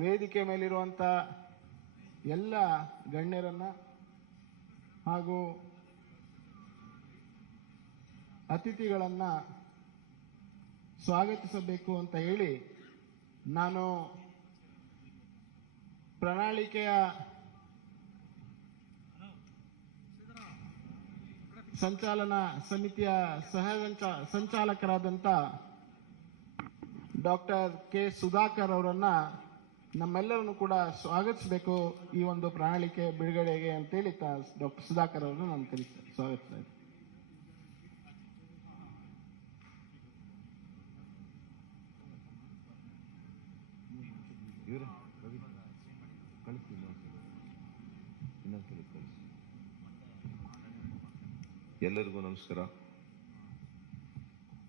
ವೇದಿಕೆ ಮೇಲಿರುವಂಥ ಎಲ್ಲ ಗಣ್ಯರನ್ನ ಹಾಗೂ ಅತಿಥಿಗಳನ್ನು ಸ್ವಾಗತಿಸಬೇಕು ಅಂತ ಹೇಳಿ ನಾನು ಪ್ರಣಾಳಿಕೆಯ ಸಂಚಾಲನಾ ಸಮಿತಿಯ ಸಂಚಾಲಕರಾದಂಥ ಡಾಕ್ಟರ್ ಕೆ ಸುಧಾಕರ್ ಅವರನ್ನ ನಮ್ಮೆಲ್ಲರನ್ನು ಕೂಡ ಸ್ವಾಗತಿಸಬೇಕು ಈ ಒಂದು ಪ್ರಣಾಳಿಕೆ ಬಿಡುಗಡೆಗೆ ಅಂತೇಳಿ ಡಾಕ್ಟರ್ ಸುಧಾಕರ್ ಅವರನ್ನು ನಾನು ಸ್ವಾಗತಿಸ್ತಾ ಇದ್ದೀನಿ. ಎಲ್ಲರಿಗೂ ನಮಸ್ಕಾರ.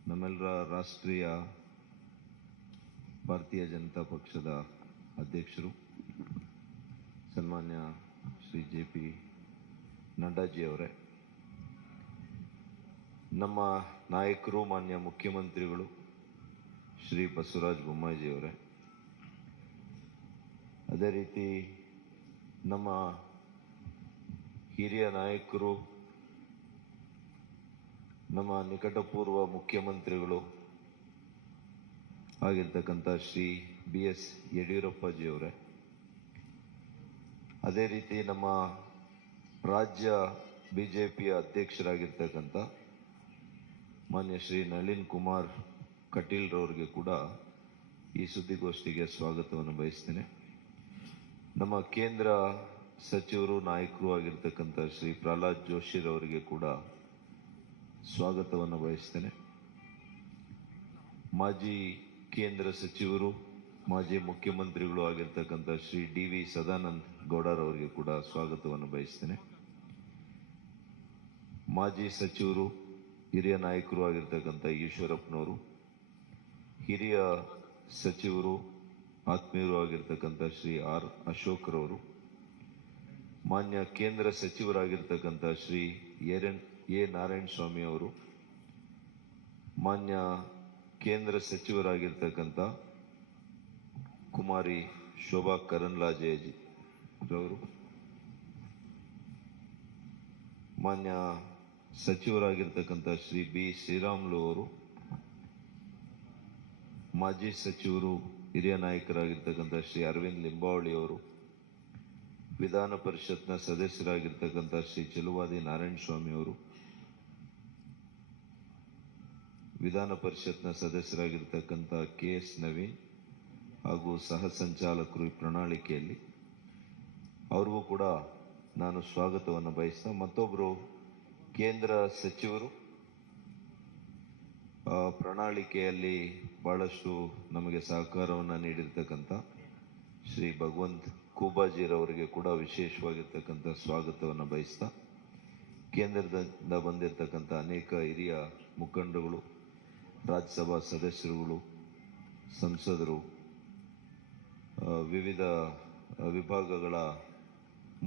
ನಮ್ಮೆಲ್ಲರ ರಾಷ್ಟ್ರೀಯ ಭಾರತೀಯ ಜನತಾ ಪಕ್ಷದ ಅಧ್ಯಕ್ಷರು ಸನ್ಮಾನ್ಯ ಶ್ರೀ JP ನಡ್ಡಾಜಿ ಅವರೇ, ನಮ್ಮ ನಾಯಕರು ಮಾನ್ಯ ಮುಖ್ಯಮಂತ್ರಿಗಳು ಶ್ರೀ ಬಸವರಾಜ ಬೊಮ್ಮಾಯಿಜಿ ಅವರೇ, ಅದೇ ರೀತಿ ನಮ್ಮ ಹಿರಿಯ ನಾಯಕರು, ನಮ್ಮ ನಿಕಟಪೂರ್ವ ಮುಖ್ಯಮಂತ್ರಿಗಳು ಆಗಿರ್ತಕ್ಕಂಥ ಶ್ರೀ BS ಯಡಿಯೂರಪ್ಪಜಿ ಅವರೇ, ಅದೇ ರೀತಿ ನಮ್ಮ ರಾಜ್ಯ BJPಯ ಅಧ್ಯಕ್ಷರಾಗಿರ್ತಕ್ಕಂಥ ಮಾನ್ಯ ಶ್ರೀ ನಳಿನ್ ಕುಮಾರ್ ಕಟೀಲ್ ರವರಿಗೆ ಕೂಡ ಈ ಸುದ್ದಿಗೋಷ್ಠಿಗೆ ಸ್ವಾಗತವನ್ನು ಬಯಸ್ತೇನೆ. ನಮ್ಮ ಕೇಂದ್ರ ಸಚಿವರು ನಾಯಕರು ಆಗಿರ್ತಕ್ಕಂಥ ಶ್ರೀ ಪ್ರಹ್ಲಾದ್ ಜೋಶಿರವರಿಗೆ ಕೂಡ ಸ್ವಾಗತವನ್ನು ಬಯಸ್ತೇನೆ. ಮಾಜಿ ಕೇಂದ್ರ ಸಚಿವರು, ಮಾಜಿ ಮುಖ್ಯಮಂತ್ರಿಗಳು ಆಗಿರ್ತಕ್ಕಂಥ ಶ್ರೀ DV ಸದಾನಂದ ಗೌಡರವರಿಗೆ ಕೂಡ ಸ್ವಾಗತವನ್ನು ಬಯಸ್ತೇನೆ. ಮಾಜಿ ಸಚಿವರು, ಹಿರಿಯ ನಾಯಕರು ಆಗಿರ್ತಕ್ಕಂಥ ಈಶ್ವರಪ್ಪನವರು, ಹಿರಿಯ ಸಚಿವರು, ಆತ್ಮೀಯರು ಆಗಿರ್ತಕ್ಕಂಥ ಶ್ರೀ R ಅಶೋಕ್ರವರು, ಮಾನ್ಯ ಕೇಂದ್ರ ಸಚಿವರಾಗಿರ್ತಕ್ಕಂಥ ಶ್ರೀ ಎ ನಾರಾಯಣ ಸ್ವಾಮಿ ಅವರು, ಮಾನ್ಯ ಕೇಂದ್ರ ಸಚಿವರಾಗಿರ್ತಕ್ಕಂಥ ಕುಮಾರಿ ಶೋಭಾ ಕರಂದ್ಲಾಜೆಜಿ ರವರು, ಮಾನ್ಯ ಸಚಿವರಾಗಿರ್ತಕ್ಕಂಥ ಶ್ರೀ B ಶ್ರೀರಾಮುಲು ಅವರು, ಮಾಜಿ ಸಚಿವರು, ಹಿರಿಯ ನಾಯಕರಾಗಿರ್ತಕ್ಕಂಥ ಶ್ರೀ ಅರವಿಂದ್ ಲಿಂಬಾವಳಿ ಅವರು, ವಿಧಾನ ಪರಿಷತ್ನ ಸದಸ್ಯರಾಗಿರ್ತಕ್ಕಂಥ ಶ್ರೀ ಚೆಲುವಾದಿ ನಾರಾಯಣ ಸ್ವಾಮಿ ಅವರು, ವಿಧಾನ ಪರಿಷತ್ನ ಸದಸ್ಯರಾಗಿರ್ತಕ್ಕಂಥ KS ನವೀನ್ ಹಾಗೂ ಸಹ ಸಂಚಾಲಕರು ಈ ಪ್ರಣಾಳಿಕೆಯಲ್ಲಿ, ಅವ್ರಿಗೂ ಕೂಡ ನಾನು ಸ್ವಾಗತವನ್ನು ಬಯಸ್ತಾ, ಮತ್ತೊಬ್ಬರು ಕೇಂದ್ರ ಸಚಿವರು ಪ್ರಣಾಳಿಕೆಯಲ್ಲಿ ಬಹಳಷ್ಟು ನಮಗೆ ಸಹಕಾರವನ್ನು ನೀಡಿರ್ತಕ್ಕಂಥ ಶ್ರೀ ಭಗವಂತ್ ಖೂಬಾಜಿರವರಿಗೆ ಕೂಡ ವಿಶೇಷವಾಗಿರ್ತಕ್ಕಂಥ ಸ್ವಾಗತವನ್ನು ಬಯಸ್ತಾ, ಕೇಂದ್ರದಿಂದ ಬಂದಿರತಕ್ಕಂಥ ಅನೇಕ ಹಿರಿಯ ಮುಖಂಡರುಗಳು, ರಾಜ್ಯಸಭಾ ಸದಸ್ಯರುಗಳು, ಸಂಸದರು, ವಿವಿಧ ವಿಭಾಗಗಳ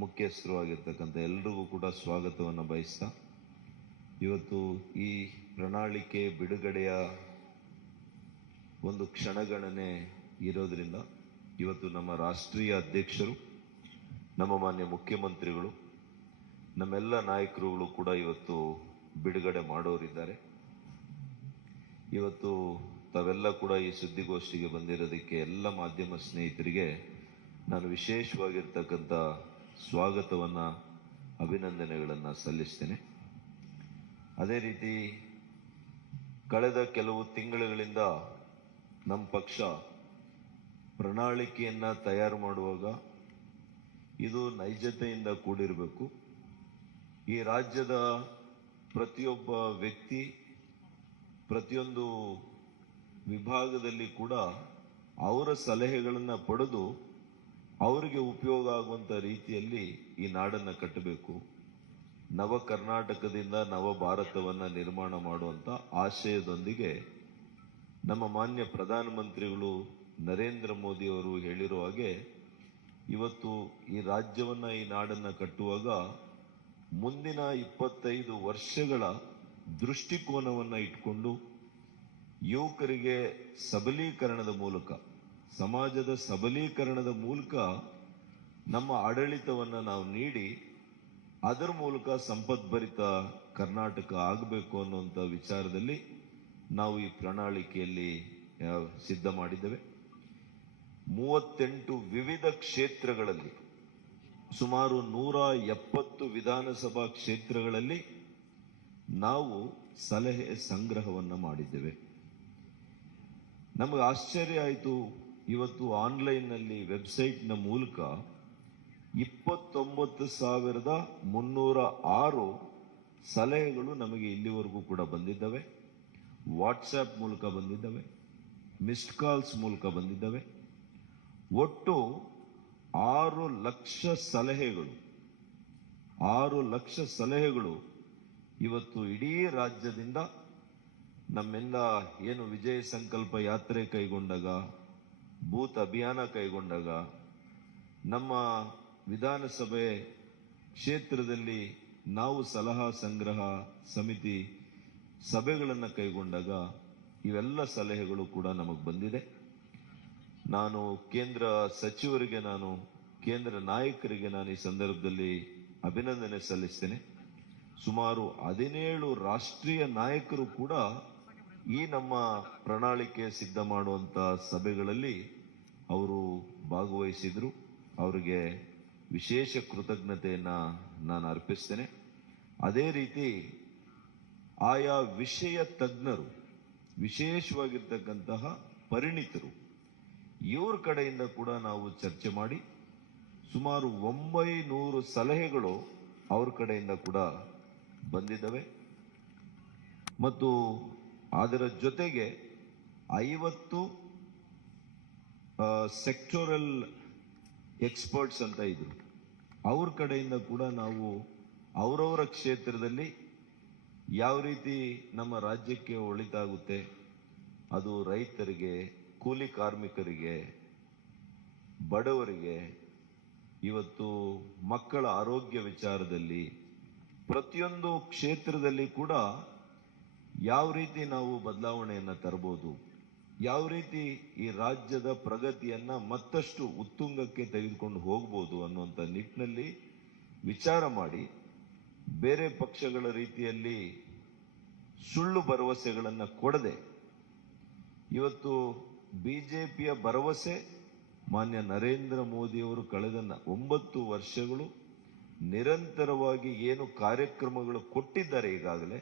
ಮುಖ್ಯಸ್ಥರು ಆಗಿರ್ತಕ್ಕಂಥ ಎಲ್ಲರಿಗೂ ಕೂಡ ಸ್ವಾಗತವನ್ನು ಬಯಸ್ತಾ, ಇವತ್ತು ಈ ಪ್ರಣಾಳಿಕೆ ಬಿಡುಗಡೆಯ ಒಂದು ಕ್ಷಣಗಣನೆ ಇರೋದ್ರಿಂದ ಇವತ್ತು ನಮ್ಮ ರಾಷ್ಟ್ರೀಯ ಅಧ್ಯಕ್ಷರು, ನಮ್ಮ ಮಾನ್ಯ ಮುಖ್ಯಮಂತ್ರಿಗಳು, ನಮ್ಮೆಲ್ಲ ನಾಯಕರುಗಳು ಕೂಡ ಇವತ್ತು ಬಿಡುಗಡೆ ಮಾಡೋರಿದ್ದಾರೆ. ಇವತ್ತು ತಾವೆಲ್ಲ ಕೂಡ ಈ ಸುದ್ದಿಗೋಷ್ಠಿಗೆ ಬಂದಿರೋದಕ್ಕೆ ಎಲ್ಲ ಮಾಧ್ಯಮ ಸ್ನೇಹಿತರಿಗೆ ನಾನು ವಿಶೇಷವಾಗಿರ್ತಕ್ಕಂಥ ಸ್ವಾಗತವನ್ನ, ಅಭಿನಂದನೆಗಳನ್ನು ಸಲ್ಲಿಸ್ತೇನೆ. ಅದೇ ರೀತಿ ಕಳೆದ ಕೆಲವು ತಿಂಗಳುಗಳಿಂದ ನಮ್ಮ ಪಕ್ಷ ಪ್ರಣಾಳಿಕೆಯನ್ನ ತಯಾರು ಮಾಡುವಾಗ ಇದು ನೈಜತೆಯಿಂದ ಕೂಡಿರಬೇಕು. ಈ ರಾಜ್ಯದ ಪ್ರತಿಯೊಬ್ಬ ವ್ಯಕ್ತಿ, ಪ್ರತಿಯೊಂದು ವಿಭಾಗದಲ್ಲಿ ಕೂಡ ಅವರ ಸಲಹೆಗಳನ್ನು ಪಡೆದು ಅವರಿಗೆ ಉಪಯೋಗ ಆಗುವಂತ ರೀತಿಯಲ್ಲಿ ಈ ನಾಡನ್ನು ಕಟ್ಟಬೇಕು. ನವ ಕರ್ನಾಟಕದಿಂದ ನವ ಭಾರತವನ್ನ ನಿರ್ಮಾಣ ಮಾಡುವಂತ ಆಶಯದೊಂದಿಗೆ ನಮ್ಮ ಮಾನ್ಯ ಪ್ರಧಾನಮಂತ್ರಿಗಳು ನರೇಂದ್ರ ಮೋದಿ ಅವರು ಹೇಳಿರೋ ಹಾಗೆ ಇವತ್ತು ಈ ರಾಜ್ಯವನ್ನ, ಈ ನಾಡನ್ನ ಕಟ್ಟುವಾಗ ಮುಂದಿನ 25 ವರ್ಷಗಳ ದೃಷ್ಟಿಕೋನವನ್ನ ಇಟ್ಕೊಂಡು ಯುವಕರಿಗೆ ಸಬಲೀಕರಣದ ಮೂಲಕ ಸಮಾಜದ ಸಬಲೀಕರಣದ ಮೂಲಕ ನಮ್ಮ ಆಡಳಿತವನ್ನು ನಾವು ನೀಡಿ ಅದರ ಮೂಲಕ ಸಂಪದ್ಭರಿತ ಕರ್ನಾಟಕ ಆಗಬೇಕು ಅನ್ನುವಂಥ ವಿಚಾರದಲ್ಲಿ ನಾವು ಈ ಪ್ರಣಾಳಿಕೆಯಲ್ಲಿ ಸಿದ್ಧ ಮಾಡಿದ್ದೇವೆ. 38 ವಿವಿಧ ಕ್ಷೇತ್ರಗಳಲ್ಲಿ ಸುಮಾರು 170 ವಿಧಾನಸಭಾ ಕ್ಷೇತ್ರಗಳಲ್ಲಿ ನಾವು ಸಲಹೆ ಸಂಗ್ರಹವನ್ನು ಮಾಡಿದ್ದೇವೆ. ನಮಗೆ ಆಶ್ಚರ್ಯ ಆಯಿತು. ಇವತ್ತು ಆನ್ಲೈನ್ನಲ್ಲಿ ವೆಬ್ಸೈಟ್ನ ಮೂಲಕ 29,306 ಸಲಹೆಗಳು ನಮಗೆ ಇಲ್ಲಿವರೆಗೂ ಕೂಡ ಬಂದಿದ್ದಾವೆ. ವಾಟ್ಸ್ಆ್ಯಪ್ ಮೂಲಕ ಬಂದಿದ್ದಾವೆ, ಮಿಸ್ಡ್ ಕಾಲ್ಸ್ ಮೂಲಕ ಬಂದಿದ್ದಾವೆ. ಒಟ್ಟು 6 ಲಕ್ಷ ಸಲಹೆಗಳು ಇವತ್ತು ಇಡೀ ರಾಜ್ಯದಿಂದ ನಮ್ಮೆಲ್ಲ ಏನು ವಿಜಯ ಸಂಕಲ್ಪ ಯಾತ್ರೆ ಕೈಗೊಂಡಾಗ, ಬೂತ್ ಅಭಿಯಾನ ಕೈಗೊಂಡಾಗ, ನಮ್ಮ ವಿಧಾನಸಭೆ ಕ್ಷೇತ್ರದಲ್ಲಿ ನಾವು ಸಲಹಾ ಸಂಗ್ರಹ ಸಮಿತಿ ಸಭೆಗಳನ್ನು ಕೈಗೊಂಡಾಗ ಇವೆಲ್ಲ ಸಲಹೆಗಳು ಕೂಡ ನಮಗೆ ಬಂದಿದೆ. ನಾನು ಕೇಂದ್ರ ಸಚಿವರಿಗೆ, ಕೇಂದ್ರ ನಾಯಕರಿಗೆ ನಾನು ಈ ಸಂದರ್ಭದಲ್ಲಿ ಅಭಿನಂದನೆ ಸಲ್ಲಿಸ್ತೇನೆ. ಸುಮಾರು 17 ರಾಷ್ಟ್ರೀಯ ನಾಯಕರು ಕೂಡ ಈ ನಮ್ಮ ಪ್ರಣಾಳಿಕೆ ಸಿದ್ಧ ಮಾಡುವಂತ ಸಭೆಗಳಲ್ಲಿ ಅವರು ಭಾಗವಹಿಸಿದ್ರು. ಅವರಿಗೆ ವಿಶೇಷ ಕೃತಜ್ಞತೆಯನ್ನ ನಾನು ಅರ್ಪಿಸ್ತೇನೆ. ಅದೇ ರೀತಿ ಆಯಾ ವಿಷಯ ತಜ್ಞರು, ವಿಶೇಷವಾಗಿರ್ತಕ್ಕಂತಹ ಪರಿಣಿತರು, ಇವ್ರ ಕಡೆಯಿಂದ ಕೂಡ ನಾವು ಚರ್ಚೆ ಮಾಡಿ ಸುಮಾರು 900 ಸಲಹೆಗಳು ಅವ್ರ ಕಡೆಯಿಂದ ಕೂಡ ಬಂದಿದ್ದಾವೆ. ಮತ್ತು ಅದರ ಜೊತೆಗೆ 50 ಸೆಕ್ಟೋರಲ್ ಎಕ್ಸ್ಪರ್ಟ್ಸ್ ಅಂತ ಇದ್ರು. ಅವ್ರ ಕಡೆಯಿಂದ ಕೂಡ ನಾವು ಅವರವರ ಕ್ಷೇತ್ರದಲ್ಲಿ ಯಾವ ರೀತಿ ನಮ್ಮ ರಾಜ್ಯಕ್ಕೆ ಒಳಿತಾಗುತ್ತೆ, ಅದು ರೈತರಿಗೆ, ಕೂಲಿ ಕಾರ್ಮಿಕರಿಗೆ, ಬಡವರಿಗೆ, ಇವತ್ತು ಮಕ್ಕಳ ಆರೋಗ್ಯ ವಿಚಾರದಲ್ಲಿ, ಪ್ರತಿಯೊಂದು ಕ್ಷೇತ್ರದಲ್ಲಿ ಕೂಡ ಯಾವ ರೀತಿ ನಾವು ಬದಲಾವಣೆಯನ್ನು ತರಬಹುದು, ಯಾವ ರೀತಿ ಈ ರಾಜ್ಯದ ಪ್ರಗತಿಯನ್ನ ಮತ್ತಷ್ಟು ಉತ್ತುಂಗಕ್ಕೆ ತೆಗೆದುಕೊಂಡು ಹೋಗ್ಬೋದು ಅನ್ನುವಂಥ ನಿಟ್ಟಿನಲ್ಲಿ ವಿಚಾರ ಮಾಡಿ, ಬೇರೆ ಪಕ್ಷಗಳ ರೀತಿಯಲ್ಲಿ ಸುಳ್ಳು ಭರವಸೆಗಳನ್ನು ಕೊಡದೆ, ಇವತ್ತು ಬಿಜೆಪಿಯ ಭರವಸೆ ಮಾನ್ಯ ನರೇಂದ್ರ ಮೋದಿಯವರು ಕಳೆದ 9 ವರ್ಷಗಳು ನಿರಂತರವಾಗಿ ಏನು ಕಾರ್ಯಕ್ರಮಗಳು ಕೊಟ್ಟಿದ್ದಾರೆ, ಈಗಾಗಲೇ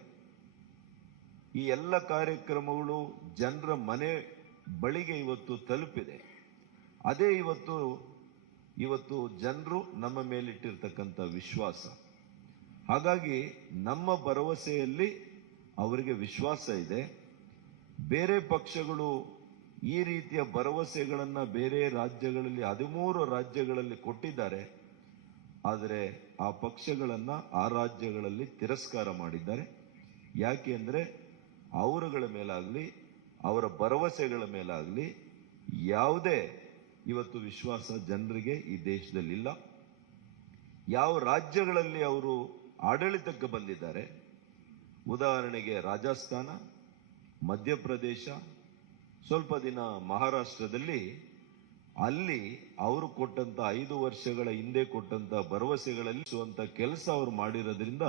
ಈ ಎಲ್ಲ ಕಾರ್ಯಕ್ರಮಗಳು ಜನರ ಮನೆ ಬಳಿಗೆ ಇವತ್ತು ತಲುಪಿದೆ. ಅದೇ ಇವತ್ತು ಜನರು ನಮ್ಮ ಮೇಲಿಟ್ಟಿರ್ತಕ್ಕಂಥ ವಿಶ್ವಾಸ. ಹಾಗಾಗಿ ನಮ್ಮ ಭರವಸೆಯಲ್ಲಿ ಅವರಿಗೆ ವಿಶ್ವಾಸ ಇದೆ. ಬೇರೆ ಪಕ್ಷಗಳು ಈ ರೀತಿಯ ಭರವಸೆಗಳನ್ನ ಬೇರೆ ರಾಜ್ಯಗಳಲ್ಲಿ 13 ರಾಜ್ಯಗಳಲ್ಲಿ ಕೊಟ್ಟಿದ್ದಾರೆ. ಆದರೆ ಆ ಪಕ್ಷಗಳನ್ನ ಆ ರಾಜ್ಯಗಳಲ್ಲಿ ತಿರಸ್ಕಾರ ಮಾಡಿದ್ದಾರೆ. ಯಾಕೆ ಅಂದ್ರೆ ಅವರುಗಳ ಮೇಲಾಗ್ಲಿ, ಅವರ ಭರವಸೆಗಳ ಮೇಲಾಗ್ಲಿ ಯಾವುದೇ ಇವತ್ತು ವಿಶ್ವಾಸ ಜನರಿಗೆ ಈ ದೇಶದಲ್ಲಿಲ್ಲ. ಯಾವ ರಾಜ್ಯಗಳಲ್ಲಿ ಅವರು ಆಡಳಿತಕ್ಕೆ ಬಂದಿದ್ದಾರೆ, ಉದಾಹರಣೆಗೆ ರಾಜಸ್ಥಾನ, ಮಧ್ಯಪ್ರದೇಶ, ಸ್ವಲ್ಪ ದಿನ ಮಹಾರಾಷ್ಟ್ರದಲ್ಲಿ, ಅಲ್ಲಿ ಅವರು ಕೊಟ್ಟಂತ 5 ವರ್ಷಗಳ ಹಿಂದೆ ಕೊಟ್ಟಂತ ಭರವಸೆಗಳಲ್ಲಿ ಕೆಲಸ ಅವರು ಮಾಡಿರೋದ್ರಿಂದ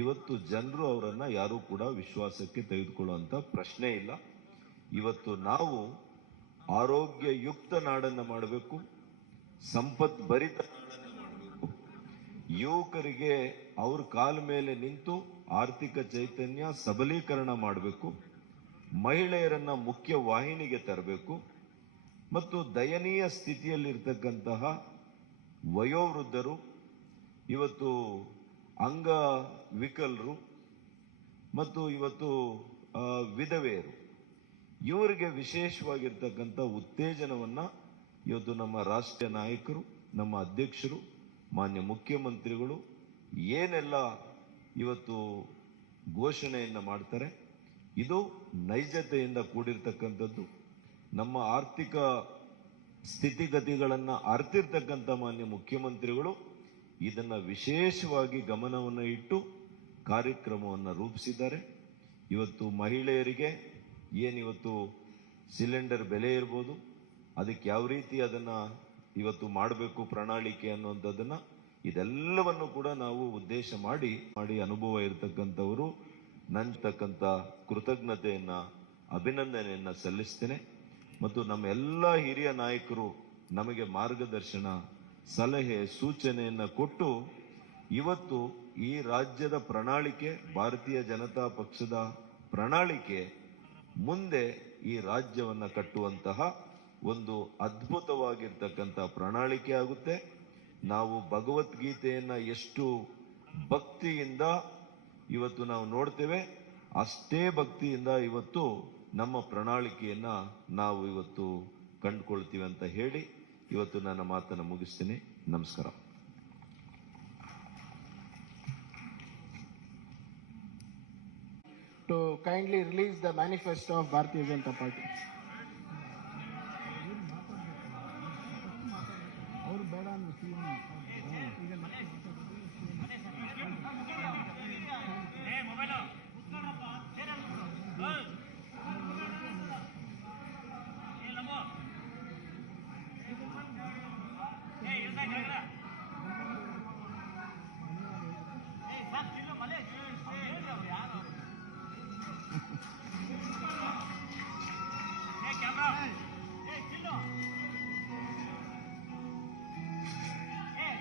ಇವತ್ತು ಜನರು ಅವರನ್ನ ಯಾರು ಕೂಡ ವಿಶ್ವಾಸಕ್ಕೆ ತೆಗೆದುಕೊಳ್ಳುವಂತ ಪ್ರಶ್ನೆ ಇಲ್ಲ. ಇವತ್ತು ನಾವು ಆರೋಗ್ಯಯುಕ್ತ ನಾಡನ್ನ ಮಾಡಬೇಕು, ಸಂಪದ್ಭರಿತ ನಾಡನ್ನ ಮಾಡಬೇಕು, ಯುವಕರಿಗೆ ಅವ್ರ ಕಾಲ ಮೇಲೆ ನಿಂತು ಆರ್ಥಿಕ ಚೈತನ್ಯ ಸಬಲೀಕರಣ ಮಾಡಬೇಕು, ಮಹಿಳೆಯರನ್ನ ಮುಖ್ಯ ವಾಹಿನಿಗೆ ತರಬೇಕು, ಮತ್ತು ದಯನೀಯ ಸ್ಥಿತಿಯಲ್ಲಿರ್ತಕ್ಕಂತಹ ವಯೋವೃದ್ಧರು, ಇವತ್ತು ಅಂಗವಿಕಲರು ಮತ್ತು ಇವತ್ತು ವಿಧವೆಯರು, ಇವರಿಗೆ ವಿಶೇಷವಾಗಿರ್ತಕ್ಕಂಥ ಉತ್ತೇಜನವನ್ನ ಇವತ್ತು ನಮ್ಮ ರಾಷ್ಟ್ರೀಯ ನಾಯಕರು, ನಮ್ಮ ಅಧ್ಯಕ್ಷರು, ಮಾನ್ಯ ಮುಖ್ಯಮಂತ್ರಿಗಳು ಏನೆಲ್ಲ ಇವತ್ತು ಘೋಷಣೆಯನ್ನ ಮಾಡ್ತಾರೆ, ಇದು ನೈಜತೆಯಿಂದ ಕೂಡಿರ್ತಕ್ಕಂಥದ್ದು. ನಮ್ಮ ಆರ್ಥಿಕ ಸ್ಥಿತಿಗತಿಗಳನ್ನ ಅರ್ತಿರ್ತಕ್ಕಂಥ ಮಾನ್ಯ ಮುಖ್ಯಮಂತ್ರಿಗಳು ಇದನ್ನ ವಿಶೇಷವಾಗಿ ಗಮನವನ್ನು ಇಟ್ಟು ಕಾರ್ಯಕ್ರಮವನ್ನು ರೂಪಿಸಿದ್ದಾರೆ. ಇವತ್ತು ಮಹಿಳೆಯರಿಗೆ ಏನಿವತ್ತು ಸಿಲಿಂಡರ್ ಬೆಲೆ ಇರ್ಬೋದು, ಅದಕ್ಕೆ ಯಾವ ರೀತಿ ಅದನ್ನ ಇವತ್ತು ಮಾಡಬೇಕು ಪ್ರಣಾಳಿಕೆ ಅನ್ನುವಂಥದ್ದನ್ನ ಇದೆಲ್ಲವನ್ನು ಕೂಡ ನಾವು ಉದ್ದೇಶ ಮಾಡಿ ಅನುಭವ ಇರತಕ್ಕಂಥವರು ನಂತಕ್ಕಂಥ ಕೃತಜ್ಞತೆಯನ್ನ ಅಭಿನಂದನೆಯನ್ನ ಸಲ್ಲಿಸ್ತೇನೆ. ಮತ್ತು ನಮ್ಮ ಎಲ್ಲ ಹಿರಿಯ ನಾಯಕರು ನಮಗೆ ಮಾರ್ಗದರ್ಶನ, ಸಲಹೆ, ಸೂಚನೆಯನ್ನ ಕೊಟ್ಟು ಇವತ್ತು ಈ ರಾಜ್ಯದ ಪ್ರಣಾಳಿಕೆ, ಭಾರತೀಯ ಜನತಾ ಪಕ್ಷದ ಪ್ರಣಾಳಿಕೆ ಮುಂದೆ ಈ ರಾಜ್ಯವನ್ನ ಕಟ್ಟುವಂತಹ ಒಂದು ಅದ್ಭುತವಾಗಿರ್ತಕ್ಕಂಥ ಪ್ರಣಾಳಿಕೆ ಆಗುತ್ತೆ. ನಾವು ಭಗವದ್ಗೀತೆಯನ್ನ ಎಷ್ಟು ಭಕ್ತಿಯಿಂದ ಇವತ್ತು ನಾವು ನೋಡ್ತೇವೆ, ಅಷ್ಟೇ ಭಕ್ತಿಯಿಂದ ಇವತ್ತು ನಮ್ಮ ಪ್ರಣಾಳಿಕೆಯನ್ನ ನಾವು ಇವತ್ತು ಕಂಡುಕೊಳ್ತೀವಿ ಅಂತ ಹೇಳಿ ಇವತ್ತು ನನ್ನ ಮಾತನ್ನು ಮುಗಿಸ್ತೀನಿ. ನಮಸ್ಕಾರ. To kindly release the manifesto of Bharatiya Janata Party.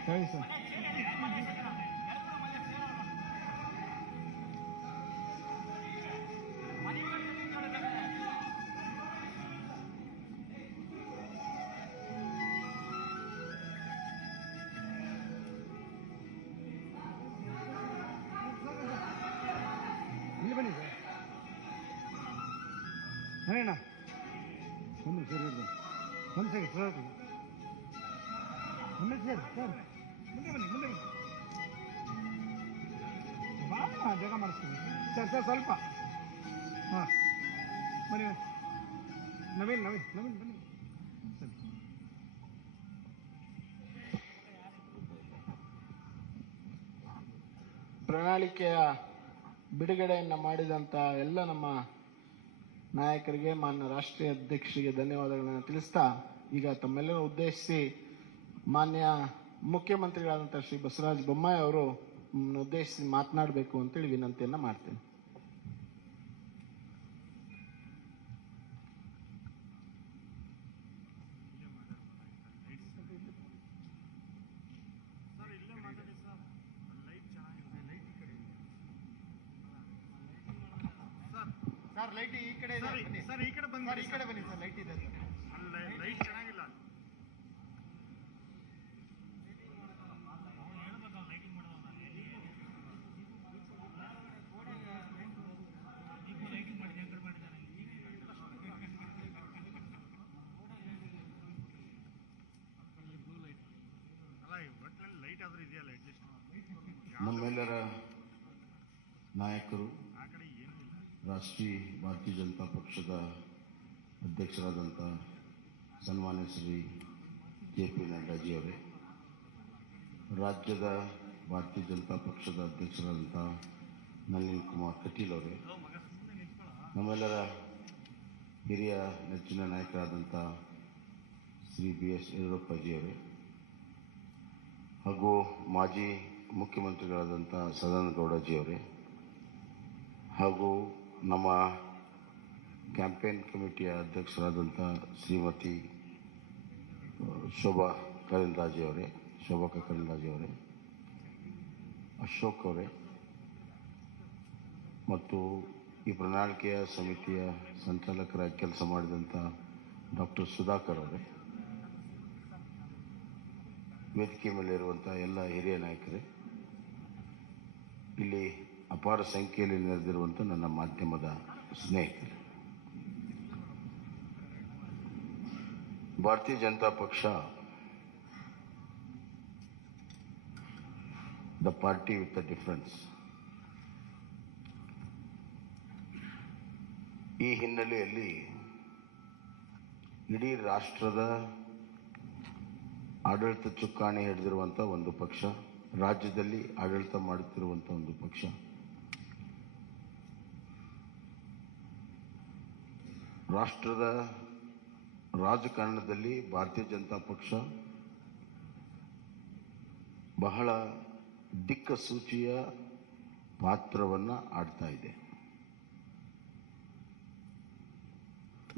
Sorry, sir. ಇಲ್ಲಿ ಬನ್ನಿ ಸರ್. ಅಣ್ಣ ಒಂದು ಸರ್ ಒಂದು ಸೆಕೆಂಡ್ ಸರ್ ಒಂದು ಸರ್ ಸರ್ ಮುಂದೆ ಬನ್ನಿ ಜಾಗ ಮಾಡಿಸ್ತೀನಿ ಸರ್ ಸರ್ ಸ್ವಲ್ಪ ಹಾಂ ಬನ್ನಿ ನವೀನ್ ಬನ್ನಿ ಸರಿ. ಪ್ರಣಾಳಿಕೆಯ ಬಿಡುಗಡೆಯನ್ನು ಮಾಡಿದಂಥ ಎಲ್ಲ ನಮ್ಮ ನಾಯಕರಿಗೆ, ಮಾನ್ಯ ರಾಷ್ಟ್ರೀಯ ಅಧ್ಯಕ್ಷರಿಗೆ ಧನ್ಯವಾದಗಳನ್ನು ತಿಳಿಸ್ತಾ, ಈಗ ತಮ್ಮೆಲ್ಲರೂ ಉದ್ದೇಶಿಸಿ ಮಾನ್ಯ ಮುಖ್ಯಮಂತ್ರಿಗಳಾದಂಥ ಶ್ರೀ ಬಸವರಾಜ ಬೊಮ್ಮಾಯಿ ಅವರು ಉದ್ದೇಶಿಸಿ ಮಾತನಾಡಬೇಕು ಅಂತೇಳಿ ವಿನಂತಿಯನ್ನು ಮಾಡ್ತೇನೆ. ಸರ್ ಲೈಟ್ ಈ ಕಡೆ ಇದೆ ಬನ್ನಿ ಸರ್, ಈ ಕಡೆ ಬನ್ನಿ ಸರ್, ಈ ಕಡೆ ಬನ್ನಿ ಸರ್, ಲೈಟ್ ಇದೆ ಸರ್, ಅಲ್ಲಿ ಲೈಟ್ ಚೆನ್ನಾಗಿಲ್ಲ. ಲೈಟ್ ಆದ್ರೂ ಇದೆಯಲ್ಲ ಅಟ್ಲೀಸ್ಟ್. ನಮ್ಮೆಲ್ಲರ ನಾಯಕರು, ರಾಷ್ಟ್ರೀಯ ಭಾರತೀಯ ಜನತಾ ಪಕ್ಷದ ಅಧ್ಯಕ್ಷರಾದಂಥ ಸನ್ಮಾನ್ಯ ಶ್ರೀ ಜೆ.ಪಿ. ನಡ್ಡಾಜಿಯವರೇ, ರಾಜ್ಯದ ಭಾರತೀಯ ಜನತಾ ಪಕ್ಷದ ಅಧ್ಯಕ್ಷರಾದಂಥ ನಳಿನ್ ಕುಮಾರ್ ಕಟೀಲ್ ಅವರೇ, ನಮ್ಮೆಲ್ಲರ ಹಿರಿಯ ನೆಚ್ಚಿನ ನಾಯಕರಾದಂಥ ಶ್ರೀ ಬಿ.ಎಸ್. ಯಡಿಯೂರಪ್ಪಜಿಯವರೇ, ಹಾಗೂ ಮಾಜಿ ಮುಖ್ಯಮಂತ್ರಿಗಳಾದಂಥ ಸದಾನಂದ ಗೌಡಜಿಯವರೇ, ಹಾಗೂ ನಮ್ಮ ಕ್ಯಾಂಪೇನ್ ಕಮಿಟಿಯ ಅಧ್ಯಕ್ಷರಾದಂಥ ಶ್ರೀಮತಿ ಶೋಭಾ ಕರಂದ್ಲಾಜೆಯವರೇ, ಅಶೋಕ್ ಅವರೇ, ಮತ್ತು ಈ ಪ್ರಣಾಳಿಕೆಯ ಸಮಿತಿಯ ಸಂಚಾಲಕರಾಗಿ ಕೆಲಸ ಮಾಡಿದಂಥ ಡಾಕ್ಟರ್ ಸುಧಾಕರ್ ಅವರೇ, ವೇದಿಕೆ ಮೇಲೆ ಇರುವಂಥ ಎಲ್ಲ ಹಿರಿಯ ನಾಯಕರೇ, ಇಲ್ಲಿ ಅಪಾರ ಸಂಖ್ಯೆಯಲ್ಲಿ ನೆರೆದಿರುವಂಥ ನನ್ನ ಮಾಧ್ಯಮದ ಸ್ನೇಹಿತರು, ಭಾರತೀಯ ಜನತಾ ಪಕ್ಷ the party with the difference. ಈ ಹಿನ್ನೆಲೆಯಲ್ಲಿ ಇಡೀ ರಾಷ್ಟ್ರದ ಆಡಳಿತ ಚುಕ್ಕಾಣಿ ಹಿಡಿದಿರುವಂಥ ಒಂದು ಪಕ್ಷ, ರಾಜ್ಯದಲ್ಲಿ ಆಡಳಿತ ಮಾಡುತ್ತಿರುವಂಥ ಒಂದು ಪಕ್ಷ, ರಾಷ್ಟ್ರದ ರಾಜಕಾರಣದಲ್ಲಿ ಭಾರತೀಯ ಜನತಾ ಪಕ್ಷ ಬಹಳ ದಿಕ್ಕಸೂಚಿಯ ಪಾತ್ರವನ್ನು ಆಡ್ತಾ ಇದೆ.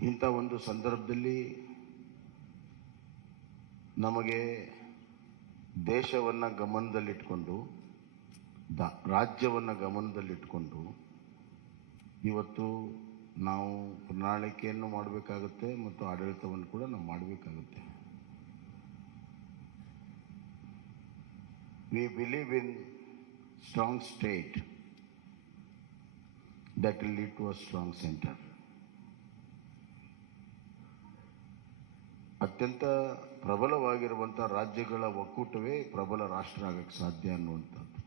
ಇಂಥ ಒಂದು ಸಂದರ್ಭದಲ್ಲಿ ನಮಗೆ ದೇಶವನ್ನು ಗಮನದಲ್ಲಿಟ್ಕೊಂಡು ರಾಜ್ಯವನ್ನು ಗಮನದಲ್ಲಿಟ್ಕೊಂಡು ಇವತ್ತು ನಾವು ಪ್ರಣಾಳಿಕೆಯನ್ನು ಮಾಡಬೇಕಾಗುತ್ತೆ ಮತ್ತು ಆಡಳಿತವನ್ನು ಕೂಡ ನಾವು ಮಾಡಬೇಕಾಗುತ್ತೆ. We believe in strong state that will lead to a strong center. ಅತ್ಯಂತ ಪ್ರಬಲವಾಗಿರುವಂಥ ರಾಜ್ಯಗಳ ಒಕ್ಕೂಟವೇ ಪ್ರಬಲ ರಾಷ್ಟ್ರ ಆಗಕ್ಕೆ ಸಾಧ್ಯ ಅನ್ನುವಂಥದ್ದು.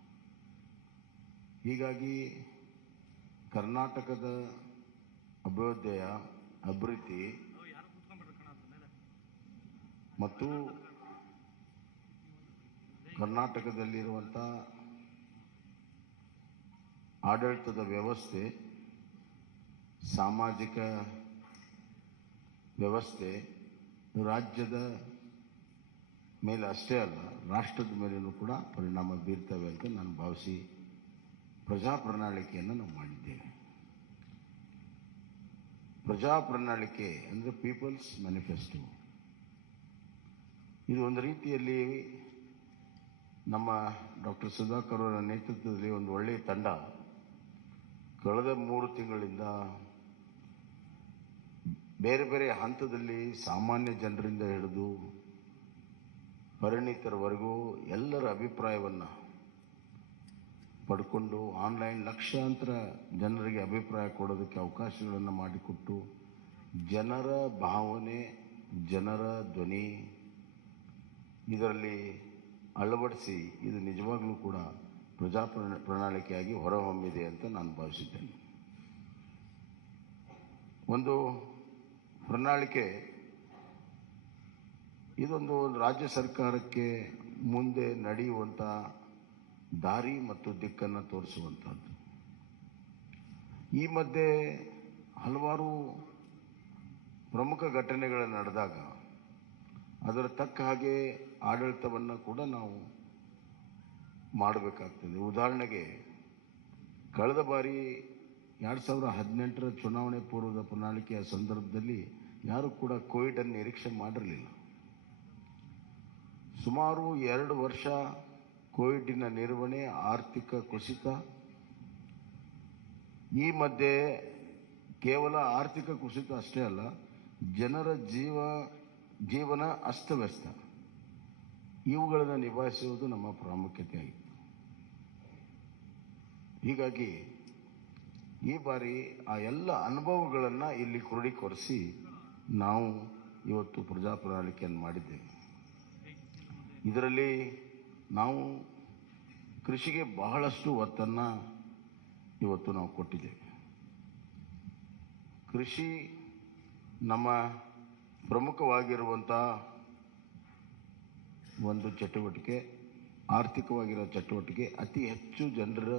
ಹೀಗಾಗಿ ಕರ್ನಾಟಕದ ಅಭಿವೃದ್ಧಿ ಮತ್ತು ಕರ್ನಾಟಕದಲ್ಲಿರುವಂಥ ಆಡಳಿತದ ವ್ಯವಸ್ಥೆ, ಸಾಮಾಜಿಕ ವ್ಯವಸ್ಥೆ ರಾಜ್ಯದ ಮೇಲೆ ಅಷ್ಟೇ ಅಲ್ಲ, ರಾಷ್ಟ್ರದ ಮೇಲೆಯೂ ಕೂಡ ಪರಿಣಾಮ ಬೀರ್ತವೆ ಅಂತ ನಾನು ಭಾವಿಸಿ ಪ್ರಜಾ ಪ್ರಣಾಳಿಕೆಯನ್ನು ನಾವು ಮಾಡಿದ್ದೇವೆ. ಪ್ರಜಾ ಪ್ರಣಾಳಿಕೆ ಅಂದರೆ ಪೀಪಲ್ಸ್ ಮ್ಯಾನಿಫೆಸ್ಟೋ. ಇದು ಒಂದು ರೀತಿಯಲ್ಲಿ ನಮ್ಮ ಡಾಕ್ಟರ್ ಸುಧಾಕರ್ ಅವರ ನೇತೃತ್ವದಲ್ಲಿ ಒಂದು ಒಳ್ಳೆಯ ತಂಡ ಕಳೆದ 3 ತಿಂಗಳಿಂದ ಬೇರೆ ಬೇರೆ ಹಂತದಲ್ಲಿ ಸಾಮಾನ್ಯ ಜನರಿಂದ ಹಿಡಿದು ಪರಿಣಿತರವರೆಗೂ ಎಲ್ಲರ ಅಭಿಪ್ರಾಯವನ್ನು ಪಡ್ಕೊಂಡು ಆನ್ಲೈನ್ ಲಕ್ಷಾಂತರ ಜನರಿಗೆ ಅಭಿಪ್ರಾಯ ಕೊಡೋದಕ್ಕೆ ಅವಕಾಶಗಳನ್ನು ಮಾಡಿಕೊಟ್ಟು ಜನರ ಭಾವನೆ, ಜನರ ಧ್ವನಿ ಇದರಲ್ಲಿ ಅಳವಡಿಸಿ ಇದು ನಿಜವಾಗ್ಲೂ ಕೂಡ ಪ್ರಜಾ ಪ್ರಣಾಳಿಕೆಯಾಗಿ ಹೊರಹೊಮ್ಮಿದೆ ಅಂತ ನಾನು ಭಾವಿಸಿದ್ದೇನೆ. ಒಂದು ಪ್ರಣಾಳಿಕೆ ಇದೊಂದು ರಾಜ್ಯ ಸರ್ಕಾರಕ್ಕೆ ಮುಂದೆ ನಡೆಯುವಂಥ ದಾರಿ ಮತ್ತು ದಿಕ್ಕನ್ನು ತೋರಿಸುವಂಥದ್ದು. ಈ ಮಧ್ಯೆ ಹಲವಾರು ಪ್ರಮುಖ ಘಟನೆಗಳು ನಡೆದಾಗ ಅದರ ತಕ್ಕ ಹಾಗೆ ಆಡಳಿತವನ್ನು ಕೂಡ ನಾವು ಮಾಡಬೇಕಾಗ್ತದೆ. ಉದಾಹರಣೆಗೆ ಕಳೆದ ಬಾರಿ 2018ರ ಚುನಾವಣೆ ಪೂರ್ವದ ಪ್ರಣಾಳಿಕೆಯ ಸಂದರ್ಭದಲ್ಲಿ ಯಾರೂ ಕೂಡ ಕೋವಿಡ್ ಅನ್ನು ನಿರೀಕ್ಷೆ ಮಾಡಿರಲಿಲ್ಲ. ಸುಮಾರು 2 ವರ್ಷ ಕೋವಿಡ್ನ ನಿರ್ವಹಣೆ, ಆರ್ಥಿಕ ಕುಸಿತ, ಈ ಮಧ್ಯೆ ಕೇವಲ ಆರ್ಥಿಕ ಕುಸಿತ ಅಷ್ಟೇ ಅಲ್ಲ, ಜನರ ಜೀವನ ಅಸ್ತವ್ಯಸ್ತ, ಇವುಗಳನ್ನು ನಿಭಾಯಿಸುವುದು ನಮ್ಮ ಪ್ರಾಮುಖ್ಯತೆ ಆಗಿತ್ತು. ಹೀಗಾಗಿ ಈ ಬಾರಿ ಆ ಎಲ್ಲ ಅನುಭವಗಳನ್ನು ಇಲ್ಲಿ ಕ್ರೋಢೀಕರಿಸಿ ನಾವು ಇವತ್ತು ಪ್ರಜಾ ಪ್ರಣಾಳಿಕೆಯನ್ನು ಮಾಡಿದ್ದೇವೆ. ಇದರಲ್ಲಿ ನಾವು ಕೃಷಿಗೆ ಬಹಳಷ್ಟು ಒತ್ತನ್ನು ಇವತ್ತು ನಾವು ಕೊಟ್ಟಿದ್ದೇವೆ. ಕೃಷಿ ನಮ್ಮ ಪ್ರಮುಖವಾಗಿರುವಂಥ ಒಂದು ಚಟುವಟಿಕೆ, ಆರ್ಥಿಕವಾಗಿರೋ ಚಟುವಟಿಕೆ, ಅತಿ ಹೆಚ್ಚು ಜನರ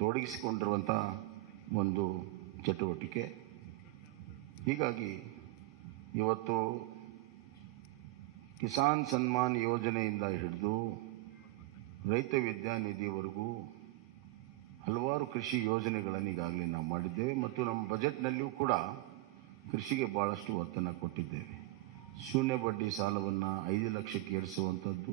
ತೊಡಗಿಸಿಕೊಂಡಿರುವಂಥ ಒಂದು ಚಟುವಟಿಕೆ. ಹೀಗಾಗಿ ಇವತ್ತು ಕಿಸಾನ್ ಸನ್ಮಾನ್ ಯೋಜನೆಯಿಂದ ಹಿಡಿದು ರೈತ ವಿದ್ಯಾನಿಧಿವರೆಗೂ ಹಲವಾರು ಕೃಷಿ ಯೋಜನೆಗಳನ್ನು ಈಗಾಗಲೇ ನಾವು ಮಾಡಿದ್ದೇವೆ ಮತ್ತು ನಮ್ಮ ಬಜೆಟ್ನಲ್ಲಿಯೂ ಕೂಡ ಕೃಷಿಗೆ ಭಾಳಷ್ಟು ಒತ್ತನ್ನು ಕೊಟ್ಟಿದ್ದೇವೆ. ಶೂನ್ಯ ಬಡ್ಡಿ ಸಾಲವನ್ನು 5 ಲಕ್ಷಕ್ಕೆ ಏರಿಸುವಂಥದ್ದು,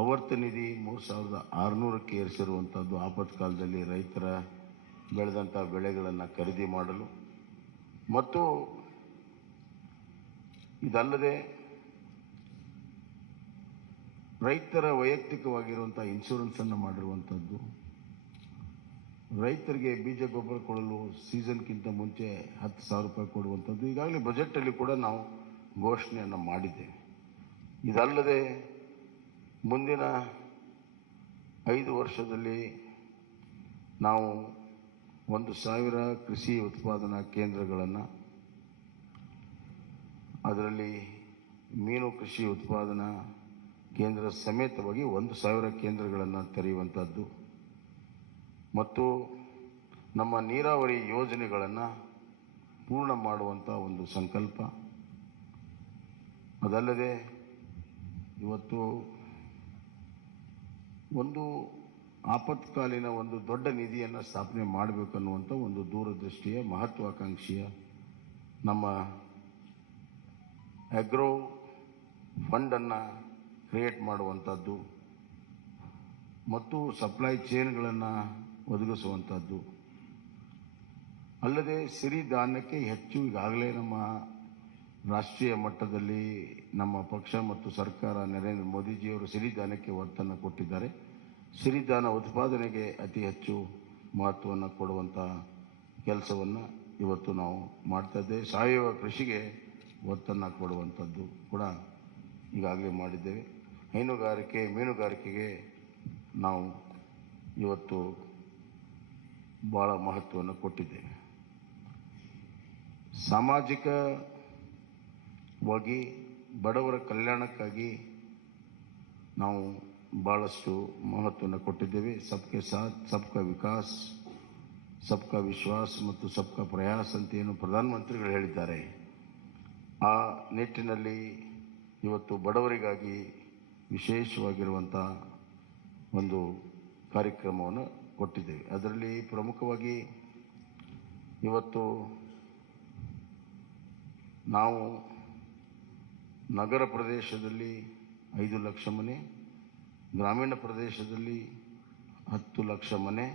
ಆವರ್ತ ನಿಧಿ 3600ಕ್ಕೆ ಏರಿಸಿರುವಂಥದ್ದು, ಆಪತ್ಕಾಲದಲ್ಲಿ ರೈತರ ಬೆಳೆದಂಥ ಬೆಳೆಗಳನ್ನು ಖರೀದಿ ಮಾಡಲು, ಮತ್ತು ಇದಲ್ಲದೆ ರೈತರ ವೈಯಕ್ತಿಕವಾಗಿರುವಂಥ ಇನ್ಶೂರೆನ್ಸನ್ನು ಮಾಡಿರುವಂಥದ್ದು, ರೈತರಿಗೆ ಬೀಜ ಗೊಬ್ಬರ ಕೊಡಲು ಸೀಸನ್ಗಿಂತ ಮುಂಚೆ 10,000 ರೂಪಾಯಿ ಕೊಡುವಂಥದ್ದು ಈಗಾಗಲೇ ಬಜೆಟಲ್ಲಿ ಕೂಡ ನಾವು ಘೋಷಣೆಯನ್ನು ಮಾಡಿದ್ದೇವೆ. ಇದಲ್ಲದೆ ಮುಂದಿನ 5 ವರ್ಷದಲ್ಲಿ ನಾವು 1,000 ಕೃಷಿ ಉತ್ಪಾದನಾ ಕೇಂದ್ರಗಳನ್ನು, ಅದರಲ್ಲಿ ಮೀನು ಕೃಷಿ ಉತ್ಪಾದನಾ ಕೇಂದ್ರ ಸಮೇತವಾಗಿ 1,000 ಕೇಂದ್ರಗಳನ್ನು ತೆರೆಯುವಂಥದ್ದು ಮತ್ತು ನಮ್ಮ ನೀರಾವರಿ ಯೋಜನೆಗಳನ್ನು ಪೂರ್ಣ ಮಾಡುವಂಥ ಒಂದು ಸಂಕಲ್ಪ ಅದಲ್ಲದೆ ಇವತ್ತು ಒಂದು ಆಪತ್ಕಾಲೀನ ಒಂದು ದೊಡ್ಡ ನಿಧಿಯನ್ನು ಸ್ಥಾಪನೆ ಮಾಡಬೇಕನ್ನುವಂಥ ಒಂದು ದೂರದೃಷ್ಟಿಯ ಮಹತ್ವಾಕಾಂಕ್ಷೆಯ ನಮ್ಮ ಅಗ್ರೋ ಫಂಡನ್ನು ಕ್ರಿಯೇಟ್ ಮಾಡುವಂಥದ್ದು ಮತ್ತು ಸಪ್ಲೈ ಚೈನ್ಗಳನ್ನು ಒದಗಿಸುವಂಥದ್ದು ಅಲ್ಲದೆ ಸಿರಿಧಾನ್ಯಕ್ಕೆ ಹೆಚ್ಚು ಈಗಾಗಲೇ ನಮ್ಮ ರಾಷ್ಟ್ರೀಯ ಮಟ್ಟದಲ್ಲಿ ನಮ್ಮ ಪಕ್ಷ ಮತ್ತು ಸರ್ಕಾರ ನರೇಂದ್ರ ಮೋದಿಜಿಯವರು ಸಿರಿಧಾನ್ಯಕ್ಕೆ ಒತ್ತನ್ನು ಕೊಟ್ಟಿದ್ದಾರೆ. ಸಿರಿಧಾನ್ಯ ಉತ್ಪಾದನೆಗೆ ಅತಿ ಹೆಚ್ಚು ಮಹತ್ವವನ್ನು ಕೊಡುವಂಥ ಕೆಲಸವನ್ನು ಇವತ್ತು ನಾವು ಮಾಡ್ತಾ ಇದ್ದೇವೆ. ಸಾವಯವ ಕೃಷಿಗೆ ಒತ್ತನ್ನು ಕೊಡುವಂಥದ್ದು ಕೂಡ ಈಗಾಗಲೇ ಮಾಡಿದ್ದೇವೆ. ಹೈನುಗಾರಿಕೆ ಮೀನುಗಾರಿಕೆಗೆ ನಾವು ಇವತ್ತು ಭಾಳ ಮಹತ್ವವನ್ನು ಕೊಟ್ಟಿದ್ದೇವೆ. ಸಾಮಾಜಿಕವಾಗಿ ಬಡವರ ಕಲ್ಯಾಣಕ್ಕಾಗಿ ನಾವು ಭಾಳಷ್ಟು ಮಹತ್ವವನ್ನು ಕೊಟ್ಟಿದ್ದೇವೆ. ಸಬ್ಕೆ ಸಾಥ್ ಸಬ್ಕಾ ವಿಕಾಸ್ ಸಬ್ಕಾ ವಿಶ್ವಾಸ್ ಮತ್ತು ಸಬ್ಕಾ ಪ್ರಯಾಸ್ ಅಂತ ಏನು ಪ್ರಧಾನಮಂತ್ರಿಗಳು ಹೇಳಿದ್ದಾರೆ, ಆ ನಿಟ್ಟಿನಲ್ಲಿ ಇವತ್ತು ಬಡವರಿಗಾಗಿ ವಿಶೇಷವಾಗಿರುವಂಥ ಒಂದು ಕಾರ್ಯಕ್ರಮವನ್ನು ಕೊಟ್ಟಿದ್ದೇವೆ. ಅದರಲ್ಲಿ ಪ್ರಮುಖವಾಗಿ ಇವತ್ತು ನಾವು ನಗರ ಪ್ರದೇಶದಲ್ಲಿ 5 ಲಕ್ಷ ಮನೆ, ಗ್ರಾಮೀಣ ಪ್ರದೇಶದಲ್ಲಿ 10 ಲಕ್ಷ ಮನೆ,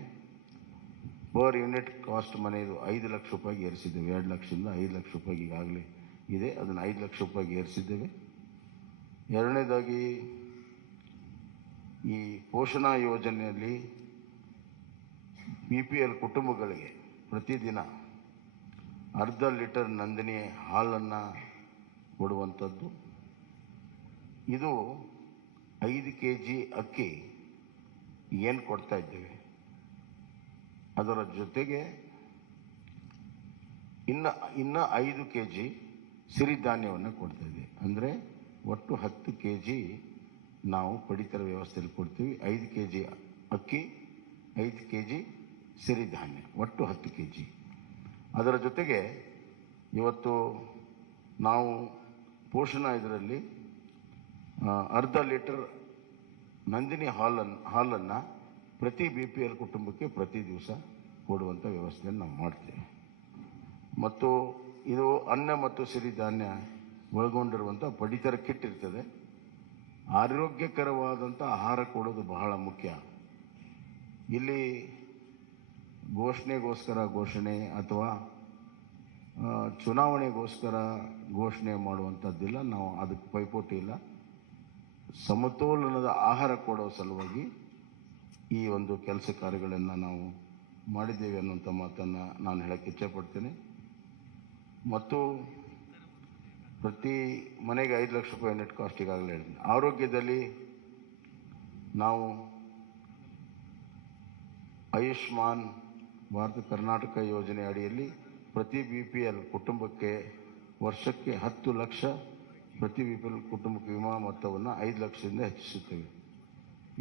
ಪರ್ ಯೂನಿಟ್ ಕಾಸ್ಟ್ ಮನೆಯದು 5 ಲಕ್ಷ ರೂಪಾಯಿಗೆ ಏರಿಸಿದ್ದೇವೆ. 2 ಲಕ್ಷದಿಂದ 5 ಲಕ್ಷ ರೂಪಾಯಿಗೆ ಈಗಾಗಲೇ ಇದೆ, ಅದನ್ನು 5 ಲಕ್ಷ ರೂಪಾಯಿಗೆ ಏರಿಸಿದ್ದೇವೆ. ಎರಡನೇದಾಗಿ ಈ ಪೋಷಣಾ ಯೋಜನೆಯಲ್ಲಿ BPL ಕುಟುಂಬಗಳಿಗೆ ಪ್ರತಿದಿನ ಅರ್ಧ ಲೀಟರ್ ನಂದಿನಿ ಹಾಲನ್ನು ಕೊಡುವಂಥದ್ದು. ಇದು 5 kg ಅಕ್ಕಿ ಏನು ಕೊಡ್ತಾ ಇದ್ದೇವೆ, ಅದರ ಜೊತೆಗೆ ಇನ್ನು 5 kg ಸಿರಿಧಾನ್ಯವನ್ನು ಕೊಡ್ತಾ ಇದ್ದೀವಿ. ಅಂದರೆ ಒಟ್ಟು 10 kg ನಾವು ಪಡಿತರ ವ್ಯವಸ್ಥೆಯಲ್ಲಿ ಕೊಡ್ತೀವಿ. 5 kg ಅಕ್ಕಿ, 5 kg ಸಿರಿಧಾನ್ಯ, ಒಟ್ಟು 10 kg. ಅದರ ಜೊತೆಗೆ ಇವತ್ತು ನಾವು ಪೋಷಣಾ ಇದರಲ್ಲಿ ಅರ್ಧ ಲೀಟರ್ ನಂದಿನಿ ಹಾಲನ್ನು ಪ್ರತಿ BPL ಕುಟುಂಬಕ್ಕೆ ಪ್ರತಿ ದಿವಸ ಕೊಡುವಂಥ ವ್ಯವಸ್ಥೆಯನ್ನು ನಾವು ಮಾಡ್ತೇವೆ. ಮತ್ತು ಇದು ಅನ್ನ ಮತ್ತು ಸಿರಿಧಾನ್ಯ ಒಳಗೊಂಡಿರುವಂಥ ಪಡಿತರ ಕಿಟ್ ಇರ್ತದೆ. ಆರೋಗ್ಯಕರವಾದಂಥ ಆಹಾರ ಕೊಡೋದು ಬಹಳ ಮುಖ್ಯ. ಇಲ್ಲಿ ಘೋಷಣೆಗೋಸ್ಕರ ಘೋಷಣೆ ಅಥವಾ ಚುನಾವಣೆಗೋಸ್ಕರ ಘೋಷಣೆ ಮಾಡುವಂಥದ್ದಿಲ್ಲ. ನಾವು ಅದಕ್ಕೆ ಪೈಪೋಟಿ ಇಲ್ಲ. ಸಮತೋಲನದ ಆಹಾರ ಕೊಡೋ ಸಲುವಾಗಿ ಈ ಒಂದು ಕೆಲಸ ಕಾರ್ಯಗಳನ್ನು ನಾವು ಮಾಡಿದ್ದೇವೆ ಅನ್ನುವಂಥ ಮಾತನ್ನು ನಾನು ಹೇಳಕ್ಕೆ ಇಚ್ಛೆಪಡ್ತೇನೆ. ಮತ್ತು ಪ್ರತಿ ಮನೆಗೆ 5 ಲಕ್ಷ ರೂಪಾಯಿ ನೆಟ್ ಕಾಸ್ಟ್ ಈಗಾಗಲೇ ಹೇಳಿದ್ದೀನಿ. ಆರೋಗ್ಯದಲ್ಲಿ ನಾವು ಆಯುಷ್ಮಾನ್ ಭಾರತ ಕರ್ನಾಟಕ ಯೋಜನೆ ಅಡಿಯಲ್ಲಿ ಪ್ರತಿ BPL ಕುಟುಂಬಕ್ಕೆ ವರ್ಷಕ್ಕೆ 10 ಲಕ್ಷ ಪ್ರತಿ BPL ಕುಟುಂಬಕ್ಕೆ ವಿಮಾ ಮೊತ್ತವನ್ನು 5 ಲಕ್ಷದಿಂದ ಹೆಚ್ಚಿಸುತ್ತೇವೆ.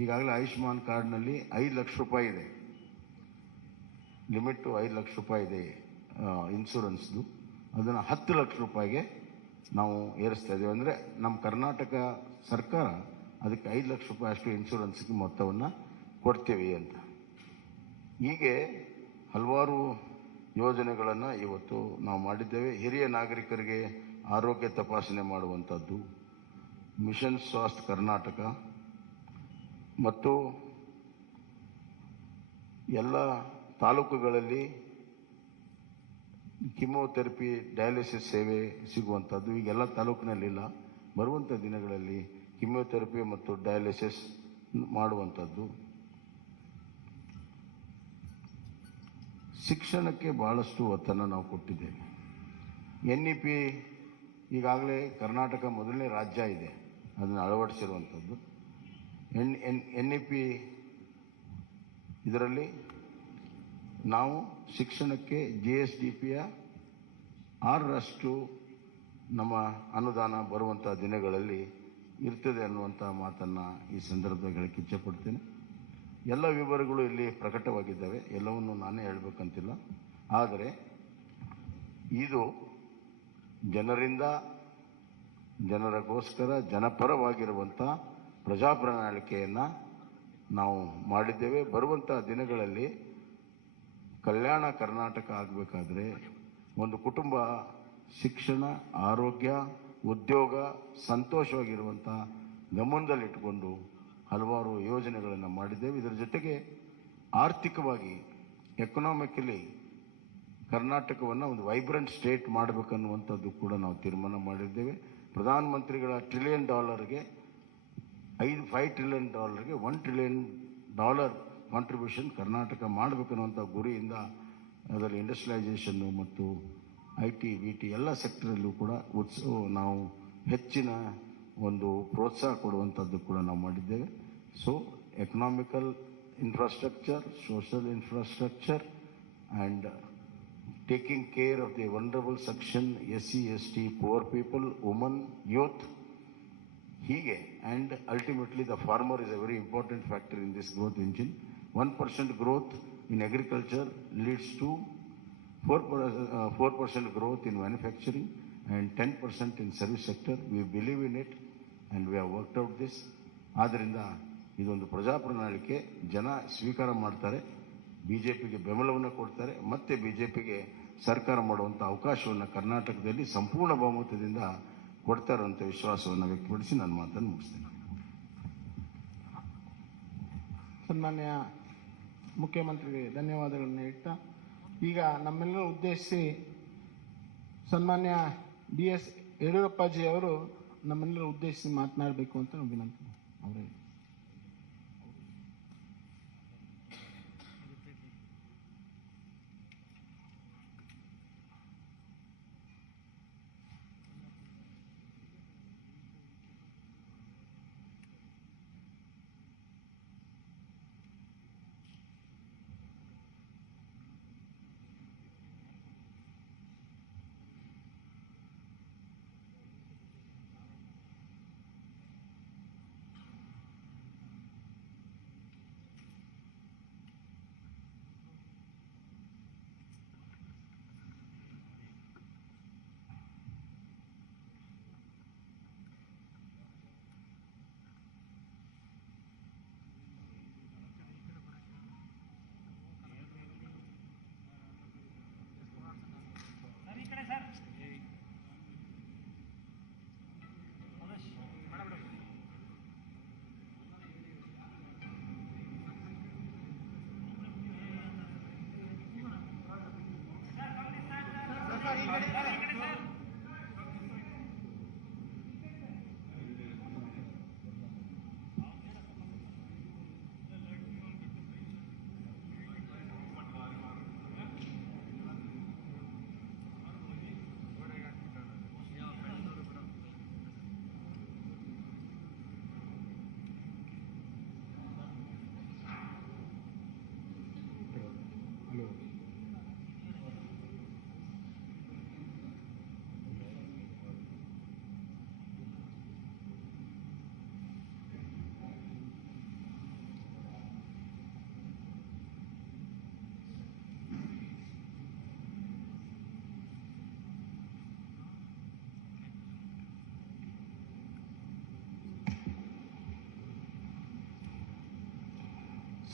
ಈಗಾಗಲೇ ಆಯುಷ್ಮಾನ್ ಕಾರ್ಡ್ನಲ್ಲಿ 5 ಲಕ್ಷ ರೂಪಾಯಿ ಇದೆ, ಲಿಮಿಟು 5 ಲಕ್ಷ ರೂಪಾಯಿ ಇದೆ ಇನ್ಶೂರೆನ್ಸ್ದು. ಅದನ್ನು 10 ಲಕ್ಷ ರೂಪಾಯಿಗೆ ನಾವು ಏರಿಸ್ತಾ ಇದ್ದೇವೆ. ಅಂದರೆ ನಮ್ಮ ಕರ್ನಾಟಕ ಸರ್ಕಾರ ಅದಕ್ಕೆ 5 ಲಕ್ಷ ರೂಪಾಯಿ ಅಷ್ಟು ಇನ್ಶೂರೆನ್ಸ್ಗೆ ಮೊತ್ತವನ್ನು ಕೊಡ್ತೀವಿ ಅಂತ. ಹೀಗೆ ಹಲವಾರು ಯೋಜನೆಗಳನ್ನು ಇವತ್ತು ನಾವು ಮಾಡಿದ್ದೇವೆ. ಹಿರಿಯ ನಾಗರಿಕರಿಗೆ ಆರೋಗ್ಯ ತಪಾಸಣೆ ಮಾಡುವಂಥದ್ದು, ಮಿಷನ್ ಸ್ವಾಸ್ಥ್ಯ ಕರ್ನಾಟಕ ಮತ್ತು ಎಲ್ಲ ತಾಲೂಕುಗಳಲ್ಲಿ ಕಿಮೋಥೆರಪಿ ಡಯಾಲಿಸಿಸ್ ಸೇವೆ ಸಿಗುವಂಥದ್ದು ಈಗೆಲ್ಲ ತಾಲೂಕಿನಲ್ಲಿಲ್ಲ. ಬರುವಂಥ ದಿನಗಳಲ್ಲಿ ಕಿಮೋಥೆರಪಿ ಮತ್ತು ಡಯಾಲಿಸಿಸ್ ಮಾಡುವಂಥದ್ದು. ಶಿಕ್ಷಣಕ್ಕೆ ಭಾಳಷ್ಟು ಒತ್ತನ್ನು ನಾವು ಕೊಟ್ಟಿದ್ದೇವೆ. NEP ಈಗಾಗಲೇ ಕರ್ನಾಟಕ ಮೊದಲನೇ ರಾಜ್ಯ ಇದೆ, ಅದನ್ನು ಅಳವಡಿಸಿರುವಂಥದ್ದು. NEP ಇದರಲ್ಲಿ ನಾವು ಶಿಕ್ಷಣಕ್ಕೆ GSDPಯ 6% ನಮ್ಮ ಅನುದಾನ ಬರುವಂಥ ದಿನಗಳಲ್ಲಿ ಇರ್ತದೆ ಅನ್ನುವಂಥ ಮಾತನ್ನು ಈ ಸಂದರ್ಭದಲ್ಲಿ ಹೇಳಕ್ಕೆ ಇಚ್ಛೆಪಡ್ತೇನೆ. ಎಲ್ಲ ವಿವರಗಳು ಇಲ್ಲಿ ಪ್ರಕಟವಾಗಿದ್ದಾವೆ, ಎಲ್ಲವನ್ನು ನಾನೇ ಹೇಳಬೇಕಂತಿಲ್ಲ. ಆದರೆ ಇದು ಜನರಿಂದ ಜನರಿಗೋಸ್ಕರ ಜನಪರವಾಗಿರುವಂಥ ಪ್ರಜಾ ಪ್ರಣಾಳಿಕೆಯನ್ನು ನಾವು ಮಾಡಿದ್ದೇವೆ. ಬರುವಂಥ ದಿನಗಳಲ್ಲಿ ಕಲ್ಯಾಣ ಕರ್ನಾಟಕ ಆಗಬೇಕಾದ್ರೆ ಒಂದು ಕುಟುಂಬ ಶಿಕ್ಷಣ, ಆರೋಗ್ಯ, ಉದ್ಯೋಗ, ಸಂತೋಷವಾಗಿರುವಂಥ ಗಮನದಲ್ಲಿಟ್ಟುಕೊಂಡು ಹಲವಾರು ಯೋಜನೆಗಳನ್ನು ಮಾಡಿದ್ದೇವೆ. ಇದರ ಜೊತೆಗೆ ಆರ್ಥಿಕವಾಗಿ ಎಕನಾಮಿಕಲಿ ಕರ್ನಾಟಕವನ್ನು ಒಂದು ವೈಬ್ರೆಂಟ್ ಸ್ಟೇಟ್ ಮಾಡಬೇಕನ್ನುವಂಥದ್ದು ಕೂಡ ನಾವು ತೀರ್ಮಾನ ಮಾಡಿದ್ದೇವೆ. ಪ್ರಧಾನಮಂತ್ರಿಗಳ $1 ಟ್ರಿಲಿಯನ್ಗೆ $5 ಟ್ರಿಲಿಯನ್ $1 ಟ್ರಿಲಿಯನ್ ಕಾಂಟ್ರಿಬ್ಯೂಷನ್ ಕರ್ನಾಟಕ ಮಾಡಬೇಕನ್ನುವಂಥ ಗುರಿಯಿಂದ ಅದರಲ್ಲಿ ಇಂಡಸ್ಟ್ರಿಯಲೈಸೇಷನ್ನು ಮತ್ತು IT, BT ಎಲ್ಲ ಸೆಕ್ಟರಲ್ಲೂ ಕೂಡ ನಾವು ಹೆಚ್ಚಿನ ಒಂದು ಪ್ರೋತ್ಸಾಹ ಕೊಡುವಂಥದ್ದು ಕೂಡ ನಾವು ಮಾಡಿದ್ದೇವೆ. So economical infrastructure, social infrastructure and taking care of the vulnerable section, SC, ST, poor people, women, youth, hige, and ultimately the farmer is a very important factor in this growth engine. 1% growth in agriculture leads to 4% growth in manufacturing and 10% in service sector. We believe in it and we have worked out this. ಆದ್ದರಿಂದ ಇದೊಂದು ಪ್ರಜಾ ಪ್ರಣಾಳಿಕೆ ಜನ ಸ್ವೀಕಾರ ಮಾಡ್ತಾರೆ, BJPಗೆ ಬೆಂಬಲವನ್ನು ಕೊಡ್ತಾರೆ, ಮತ್ತೆ BJPಗೆ ಸರ್ಕಾರ ಮಾಡುವಂಥ ಅವಕಾಶವನ್ನು ಕರ್ನಾಟಕದಲ್ಲಿ ಸಂಪೂರ್ಣ ಬಹುಮತದಿಂದ ಕೊಡ್ತಾರೆ ಅಂತ ವಿಶ್ವಾಸವನ್ನು ವ್ಯಕ್ತಪಡಿಸಿ ನನ್ನ ಮಾತನ್ನು ಮುಗಿಸ್ತೇನೆ. ಸನ್ಮಾನ್ಯ ಮುಖ್ಯಮಂತ್ರಿಗೆ ಧನ್ಯವಾದಗಳನ್ನು ಹೇಳ್ತಾ ಈಗ ನಮ್ಮೆಲ್ಲರೂ ಉದ್ದೇಶಿಸಿ ಸನ್ಮಾನ್ಯ DS ಯಡಿಯೂರಪ್ಪಾಜಿ ಅವರು ನಮ್ಮೆಲ್ಲರೂ ಉದ್ದೇಶಿಸಿ ಮಾತನಾಡಬೇಕು ಅಂತ ನಾವು ವಿನಂತಿ ಅವರೇ.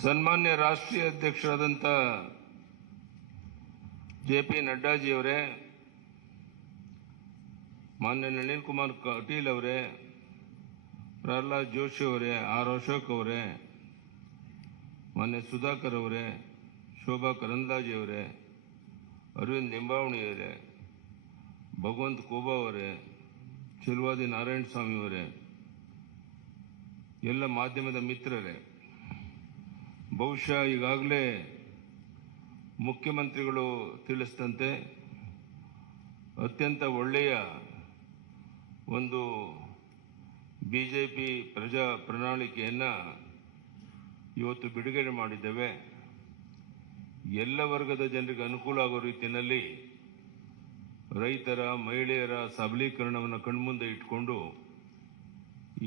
ಸನ್ಮಾನ್ಯ ರಾಷ್ಟ್ರೀಯ ಅಧ್ಯಕ್ಷರಾದಂಥ JP ನಡ್ಡಾಜಿಯವರೇ, ಮಾನ್ಯ ನಳಿನ್ ಕುಮಾರ್ ಕಟೀಲ್ ಅವರೇ, ಪ್ರಹ್ಲಾದ್ ಜೋಶಿ ಅವರೇ, R ಅಶೋಕ್ ಅವರೇ, ಮಾನ್ಯ ಸುಧಾಕರ್ ಅವರೇ, ಶೋಭಾ ಕರಂದ್ಲಾಜೆ ಅವರೇ, ಅರವಿಂದ್ ಲಿಂಬಾವಣಿ ಅವರೇ, ಭಗವಂತ್ ಕೋಬಾ ಅವರೇ, ಚೆಲುವಾದಿ ನಾರಾಯಣ ಸ್ವಾಮಿ ಅವರೇ, ಎಲ್ಲ ಮಾಧ್ಯಮದ ಮಿತ್ರರೇ, ಬಹುಶಃ ಈಗಾಗಲೇ ಮುಖ್ಯಮಂತ್ರಿಗಳು ತಿಳಿಸಿದಂತೆ ಅತ್ಯಂತ ಒಳ್ಳೆಯ ಒಂದು BJP ಪ್ರಜಾ ಪ್ರಣಾಳಿಕೆಯನ್ನು ಇವತ್ತು ಬಿಡುಗಡೆ ಮಾಡಿದ್ದೇವೆ. ಎಲ್ಲ ವರ್ಗದ ಜನರಿಗೆ ಅನುಕೂಲ ಆಗೋ ರೀತಿಯಲ್ಲಿ ರೈತರ, ಮಹಿಳೆಯರ ಸಬಲೀಕರಣವನ್ನು ಕಣ್ಮುಂದೆ ಇಟ್ಕೊಂಡು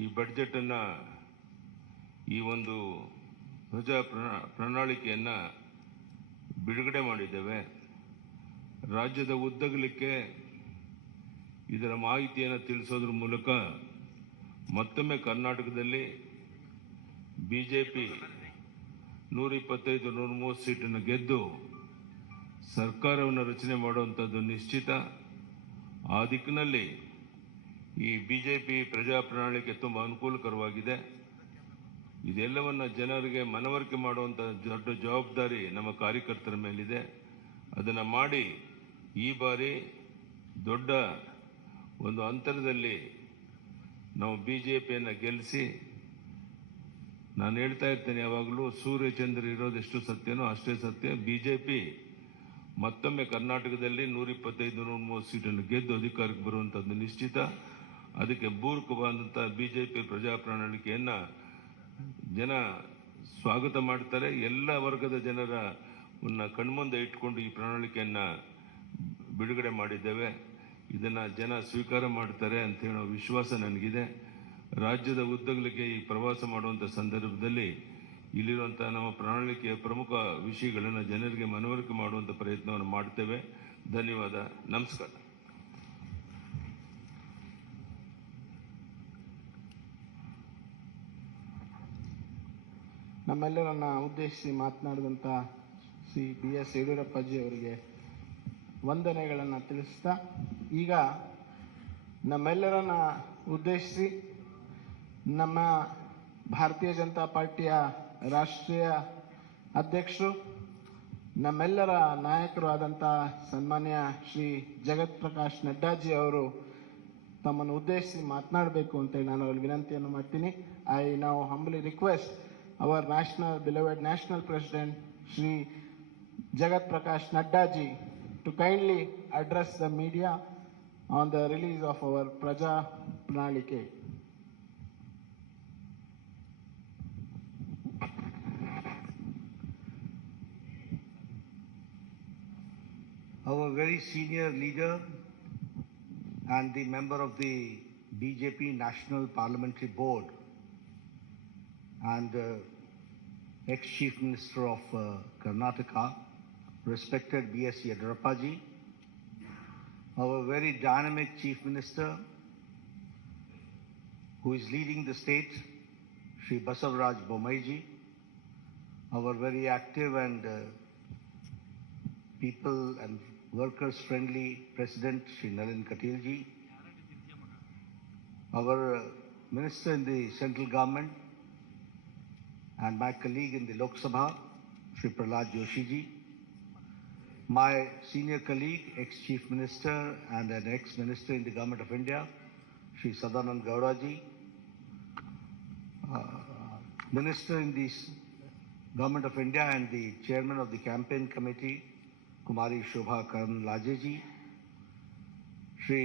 ಈ ಬಡ್ಜೆಟನ್ನು, ಈ ಒಂದು ಪ್ರಜಾ ಪ್ರಣಾಳಿಕೆಯನ್ನು ಬಿಡುಗಡೆ ಮಾಡಿದ್ದೇವೆ. ರಾಜ್ಯದ ಉದ್ದಗಲಿಕ್ಕೆ ಇದರ ಮಾಹಿತಿಯನ್ನು ತಿಳಿಸೋದ್ರ ಮೂಲಕ ಮತ್ತೊಮ್ಮೆ ಕರ್ನಾಟಕದಲ್ಲಿ ಬಿಜೆಪಿ 125-130 ಸೀಟನ್ನು ಗೆದ್ದು ಸರ್ಕಾರವನ್ನು ರಚನೆ ಮಾಡುವಂಥದ್ದು ನಿಶ್ಚಿತ. ಆ ದಿಕ್ಕಿನಲ್ಲಿ ಈ ಬಿಜೆಪಿ ಪ್ರಜಾ ಪ್ರಣಾಳಿಕೆ ತುಂಬ ಅನುಕೂಲಕರವಾಗಿದೆ. ಇದೆಲ್ಲವನ್ನ ಜನರಿಗೆ ಮನವರಿಕೆ ಮಾಡುವಂಥ ದೊಡ್ಡ ಜವಾಬ್ದಾರಿ ನಮ್ಮ ಕಾರ್ಯಕರ್ತರ ಮೇಲಿದೆ. ಅದನ್ನು ಮಾಡಿ ಈ ಬಾರಿ ದೊಡ್ಡ ಒಂದು ಅಂತರದಲ್ಲಿ ನಾವು ಬಿಜೆಪಿಯನ್ನು ಗೆಲ್ಲಿಸಿ, ನಾನು ಹೇಳ್ತಾ ಇರ್ತೇನೆ ಯಾವಾಗಲೂ, ಸೂರ್ಯಚಂದ್ರ ಇರೋದೆಷ್ಟು ಸತ್ಯನೋ ಅಷ್ಟೇ ಸತ್ಯ. ಬಿಜೆಪಿ ಮತ್ತೊಮ್ಮೆ ಕರ್ನಾಟಕದಲ್ಲಿ 125-130 ಸೀಟನ್ನು ಗೆದ್ದು ಅಧಿಕಾರಕ್ಕೆ ಬರುವಂಥದ್ದು ನಿಶ್ಚಿತ. ಅದಕ್ಕೆ ಪೂರಕವಾದಂಥ ಬಿಜೆಪಿ ಪ್ರಜಾ ಪ್ರಣಾಳಿಕೆಯನ್ನು ಜನ ಸ್ವಾಗತ ಮಾಡ್ತಾರೆ. ಎಲ್ಲ ವರ್ಗದ ಜನರ ಕಣ್ಮುಂದೆ ಇಟ್ಕೊಂಡು ಈ ಪ್ರಣಾಳಿಕೆಯನ್ನು ಬಿಡುಗಡೆ ಮಾಡಿದ್ದೇವೆ. ಇದನ್ನು ಜನ ಸ್ವೀಕಾರ ಮಾಡ್ತಾರೆ ಅಂತ ಹೇಳೋ ವಿಶ್ವಾಸ ನನಗಿದೆ. ರಾಜ್ಯದ ಉದ್ದಗಲಿಗೆ ಈ ಪ್ರವಾಸ ಮಾಡುವಂಥ ಸಂದರ್ಭದಲ್ಲಿ ಇಲ್ಲಿರುವಂಥ ನಮ್ಮ ಪ್ರಣಾಳಿಕೆಯ ಪ್ರಮುಖ ವಿಷಯಗಳನ್ನು ಜನರಿಗೆ ಮನವರಿಕೆ ಮಾಡುವಂಥ ಪ್ರಯತ್ನವನ್ನು ಮಾಡ್ತೇವೆ. ಧನ್ಯವಾದ. ನಮಸ್ಕಾರ. ನಮ್ಮೆಲ್ಲರನ್ನ ಉದ್ದೇಶಿಸಿ ಮಾತನಾಡಿದಂಥ ಶ್ರೀ BS ಯಡಿಯೂರಪ್ಪಾಜಿ ಅವರಿಗೆ ವಂದನೆಗಳನ್ನು ತಿಳಿಸ್ತಾ, ಈಗ ನಮ್ಮೆಲ್ಲರನ್ನ ಉದ್ದೇಶಿಸಿ ನಮ್ಮ ಭಾರತೀಯ ಜನತಾ ಪಾರ್ಟಿಯ ರಾಷ್ಟ್ರೀಯ ಅಧ್ಯಕ್ಷರು, ನಮ್ಮೆಲ್ಲರ ನಾಯಕರು ಆದಂಥ ಸನ್ಮಾನ್ಯ ಶ್ರೀ ಜಗತ್ ಪ್ರಕಾಶ್ ನಡ್ಡಾಜಿ ಅವರು ತಮ್ಮನ್ನು ಉದ್ದೇಶಿಸಿ ಮಾತನಾಡಬೇಕು ಅಂತೇಳಿ ನಾನು ಅವರಿಗೆ ವಿನಂತಿಯನ್ನು ಮಾಡ್ತೀನಿ. I now ಹಂಬಲಿ request our beloved national president Shri Jagat Prakash Nadda ji to kindly address the media on the release of our Praja Pranalike. Our very senior leader and the member of the BJP National Parliamentary Board and ex-Chief Minister of Karnataka, respected B.S. Yediyurappa, our very dynamic Chief Minister who is leading the state, Shri Basavaraj Bomaiji, our very active and people and workers friendly President Shri Nalin Katilji, our Minister in the central government, and my colleague in the Lok Sabha, Shri Prahlad Joshi ji, my senior colleague, ex-Chief Minister and an ex-Minister in the Government of India, Shri Sadanand Gowda ji, Minister in the Government of India and the Chairman of the Campaign Committee, Kumari Shobha Karanlaje ji, Shri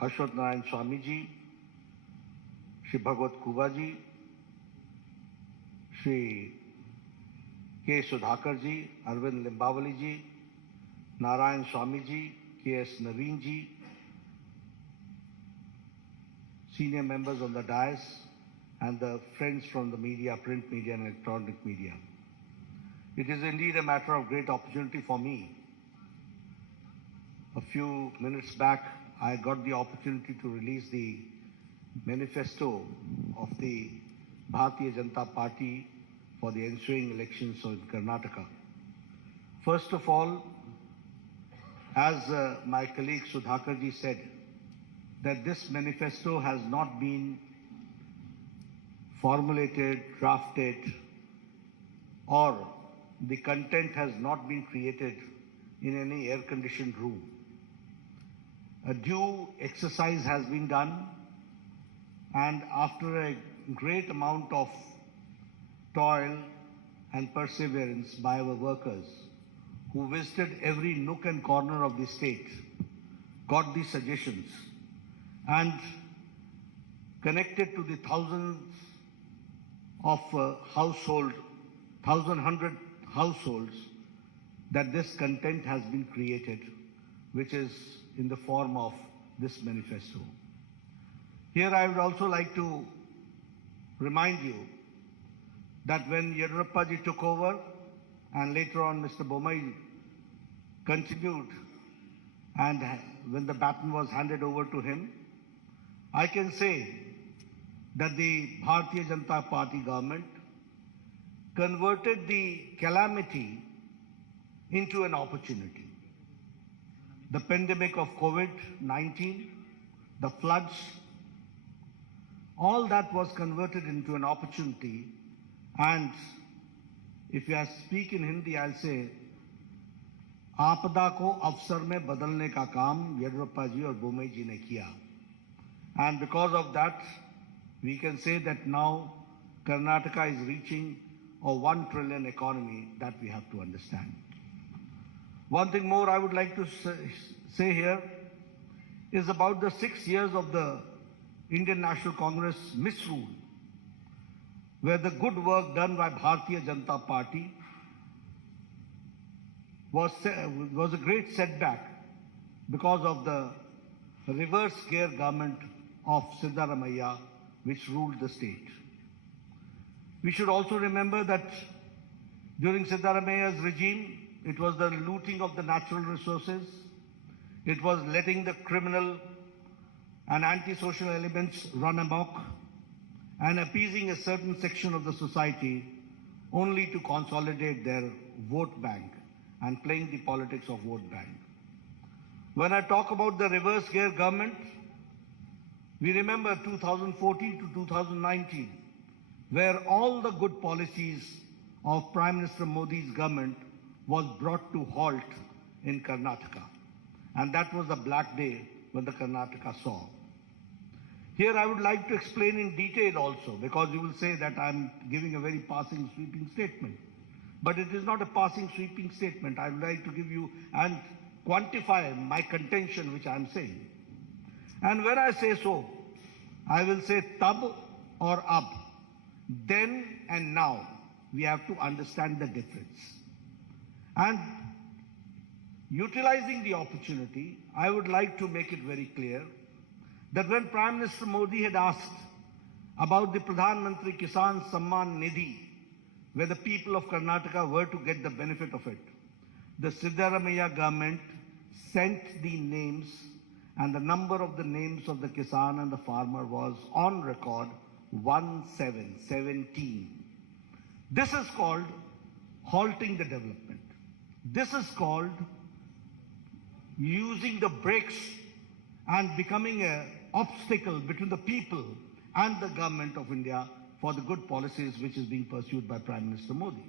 Ashwat Narayan Swami ji, Shri Bhagwat Kuba ji, Shri K. Sudhakar ji, Arvind Limbawali ji, Narayan Swami ji, K.S. Naveen ji, senior members on the dais, and the friends from the media, print media and electronic media. It is indeed a matter of great opportunity for me. A few minutes back, I got the opportunity to release the manifesto of the Bharatiya Janata Party for the ensuing elections in Karnataka. First of all, as my colleague Sudhakar ji said, that this manifesto has not been formulated, drafted, or the content has not been created in any air-conditioned room. A due exercise has been done, and after a great amount of toil and perseverance by our workers who visited every nook and corner of the state, got the suggestions and connected to the thousands of hundred households that this content has been created, which is in the form of this manifesto. Here I would also like to remind you that when Yediyurappa ji took over and later on Mr. Bommai continued and when the baton was handed over to him, I can say that the Bharatiya Janata Party government converted the calamity into an opportunity. The pandemic of COVID-19, the floods, all that was converted into an opportunity. And if I speak in Hindi, I'll say, आपदा को अवसर में बदलने का काम येडियुरप्पा जी और बोम्मई जी ने किया. And because of that, we can say that now Karnataka is reaching a 1 trillion economy. That we have to understand. One thing more I would like to say here is about the 6 years of the Indian National Congress misrule, where the good work done by Bharatiya Janata Party was a great setback because of the reverse gear government of Siddaramaiah, which ruled the state. We should also remember that during Siddaramaiah's regime, it was the looting of the natural resources, it was letting the criminal and antisocial elements run amok, and appeasing a certain section of the society only to consolidate their vote bank and playing the politics of vote bank. When I talk about the reverse gear government, we remember 2014 to 2019, where all the good policies of Prime Minister Modi's government was brought to halt in Karnataka. And that was the black day when the Karnataka saw. Here I would like to explain in detail also, because you will say that I'm giving a very passing, sweeping statement. But it is not a passing, sweeping statement. I would like to give you and quantify my contention which I'm saying. And when I say so, I will say tab or ab. Then and now, we have to understand the difference. And utilizing the opportunity, I would like to make it very clear that when Prime Minister Modi had asked about the Pradhan Mantri Kisan Samman Nidhi, where the people of Karnataka were to get the benefit of it, the Siddaramaiah government sent the names, and the number of the names of the Kisan and the farmer was on record 1717. This is called halting the development. This is called using the brakes and becoming an obstacle between the people and the government of India for the good policies which is being pursued by Prime Minister Modi.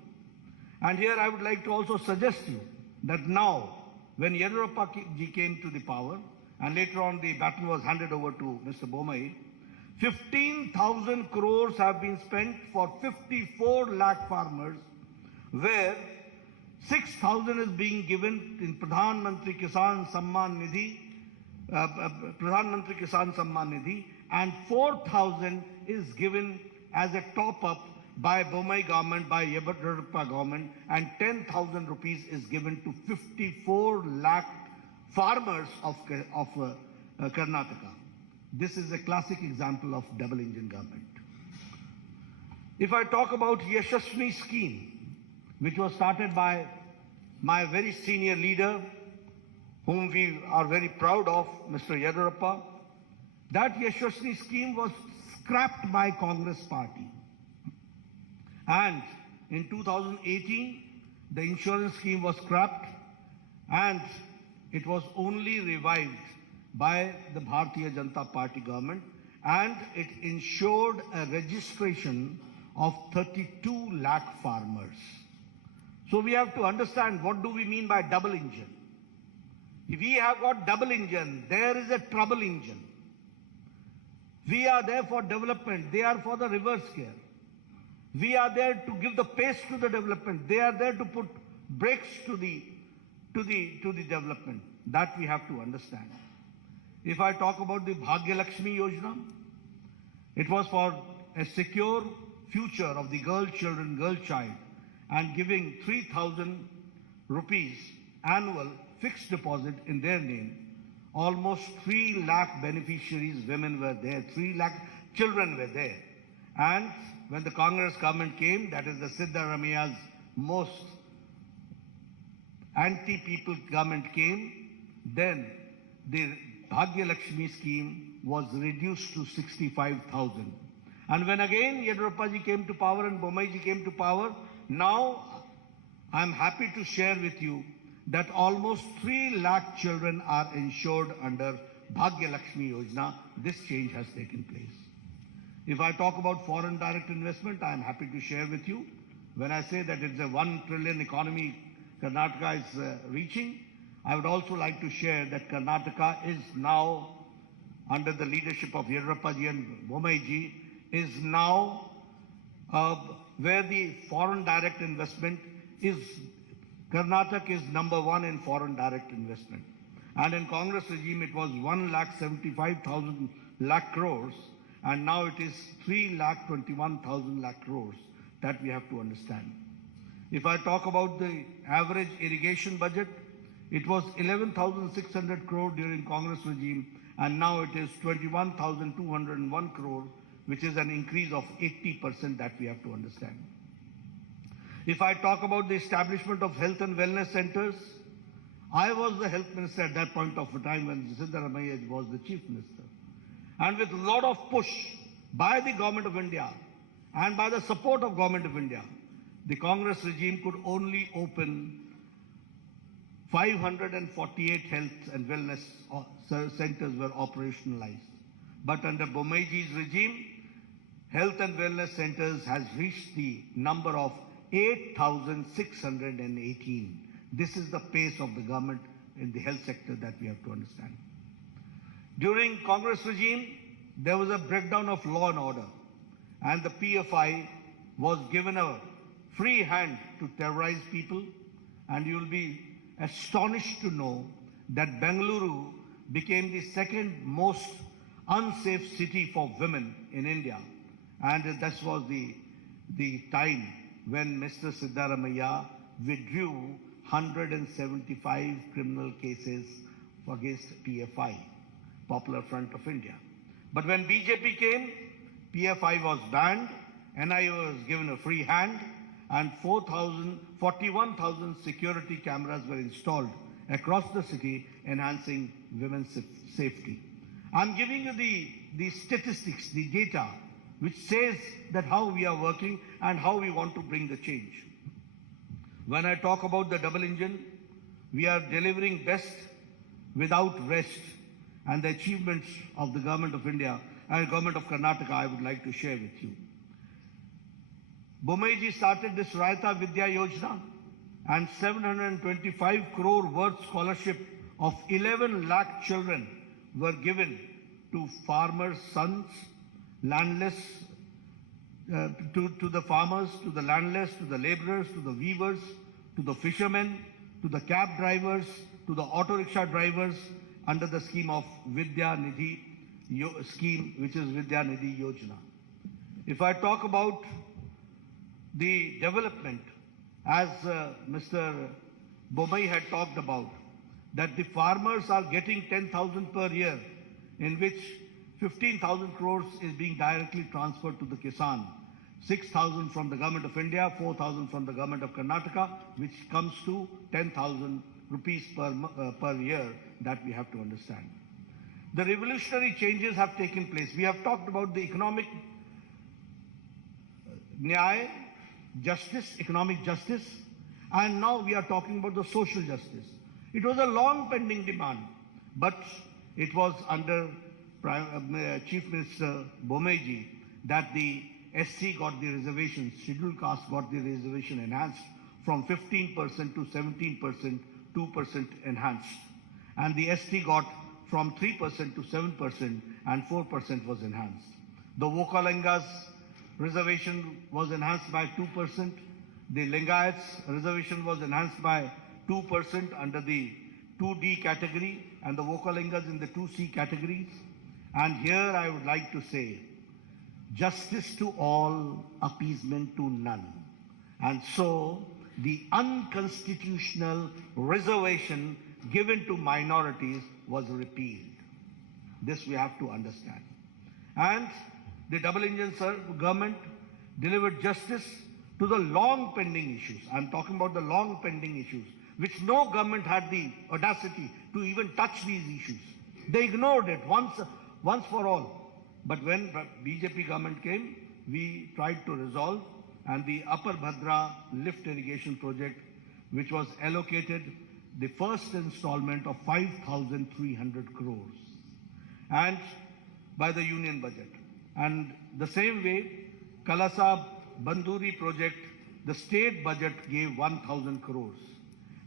And here I would like to also suggest you that now, when Yediyurappa ji came to the power, and later on the baton was handed over to Mr. Bommai, 15,000 crores have been spent for 54 lakh farmers, where 6,000 is being given in Pradhan Mantri Kisan Samman Nidhi, and 4,000 is given as a top-up by Bommai government, by Yediyurappa government, and 10,000 rupees is given to 54 lakh farmers of Karnataka. This is a classic example of double engine government. If I talk about Yashasvi scheme, which was started by my very senior leader, whom we are very proud of, Mr. Yediyurappa, that Yashasvi scheme was scrapped by Congress party. And in 2018, the insurance scheme was scrapped, and it was only revived by the Bharatiya Janata Party government, and it ensured a registration of 32 lakh farmers. So we have to understand, what do we mean by double engine? If we have got double engine, there is a trouble engine. We are there for development, they are for the reverse gear. We are there to give the pace to the development, they are there to put brakes to the development. That we have to understand. If I talk about the Bhagya Lakshmi Yojana, it was for a secure future of the girl child, and giving 3,000 rupees annual fixed deposit in their name. Almost 3 lakh beneficiaries, women were there, 3 lakh children were there. And when the Congress government came, that is the Siddaramaiah's most anti-people government came, then the Bhagya Lakshmi scheme was reduced to 65,000. And when again Yediyurappa ji came to power and Bommai ji came to power, now I am happy to share with you that almost 3 lakh children are insured under Bhagya Lakshmi Yojana. This change has taken place. If I talk about foreign direct investment, I am happy to share with you. When I say that it's a 1 trillion economy Karnataka is reaching, I would also like to share that Karnataka is now, under the leadership of Yediyurappa ji and Bommai ji, is now where the foreign direct investment is, Karnataka is number 1 in foreign direct investment. And in Congress regime, it was 1,75,000 lakh crores, and now it is 3,21,000 lakh crores. That we have to understand. If I talk about the average irrigation budget, it was 11,600 crore during Congress regime, and now it is 21,201 crore, which is an increase of 80% that we have to understand. If I talk about the establishment of health and wellness centers, I was the health minister at that point of time when Sardar Dyal was the chief minister. And with a lot of push by the government of India and by the support of government of India, the Congress regime could only open 548 health and wellness centers were operationalized. But under Bommai ji's regime, health and wellness centers has reached the number of 8,618. This is the pace of the government in the health sector that we have to understand. During Congress regime, there was a breakdown of law and order, and the PFI was given a free hand to terrorize people, and you will be astonished to know that Bengaluru became the second most unsafe city for women in India, and that was the time when Mr. Siddaramaiah withdrew 175 criminal cases against PFI, Popular Front of India. But when BJP came, PFI was banned, NIA was given a free hand, and 41,000 security cameras were installed across the city, enhancing women's safety. I'm giving you the statistics, the data, which says that how we are working and how we want to bring the change. When I talk about the double engine, we are delivering best without rest, and the achievements of the government of India and government of Karnataka I would like to share with you. Bommai ji started this Raita Vidya Yojana, and 725 crore worth scholarship of 11 lakh children were given to farmers' sons, landless, to the farmers, to the landless, to the laborers, to the weavers, to the fishermen, to the cab drivers, to the auto rickshaw drivers, under the scheme of Vidya Nidhi scheme, which is Vidya Nidhi Yojana. If I talk about the development, as Mr. Bommai had talked about, that the farmers are getting 10,000 per year, in which 15,000 crores is being directly transferred to the Kisan, 6,000 from the government of India, 4,000 from the government of Karnataka, which comes to 10,000 rupees per year, that we have to understand. The revolutionary changes have taken place. We have talked about the economic nyaya, justice, economic justice, and now we are talking about the social justice. It was a long pending demand, but it was under Chief Minister Bommai ji that the SC got the reservation, scheduled caste got the reservation enhanced from 15% to 17%, 2% enhanced. And the ST got from 3% to 7%, and 4% was enhanced. The Vokalingas reservation was enhanced by 2%. The Lingayats reservation was enhanced by 2% under the 2D category, and the Vokalingas in the 2C categories. And here I would like to say, justice to all, appeasement to none. And so the unconstitutional reservation given to minorities was repealed. This we have to understand. And the double engine government delivered justice to the long pending issues. I'm talking about the long pending issues. which no government had the audacity to even touch these issues. They ignored it once for all. But when BJP government came, we tried to resolve, and the Upper Bhadra lift irrigation project, which was allocated the first installment of 5,300 crores and by the union budget. And the same way, Kalasa Banduri project, the state budget gave 1,000 crores.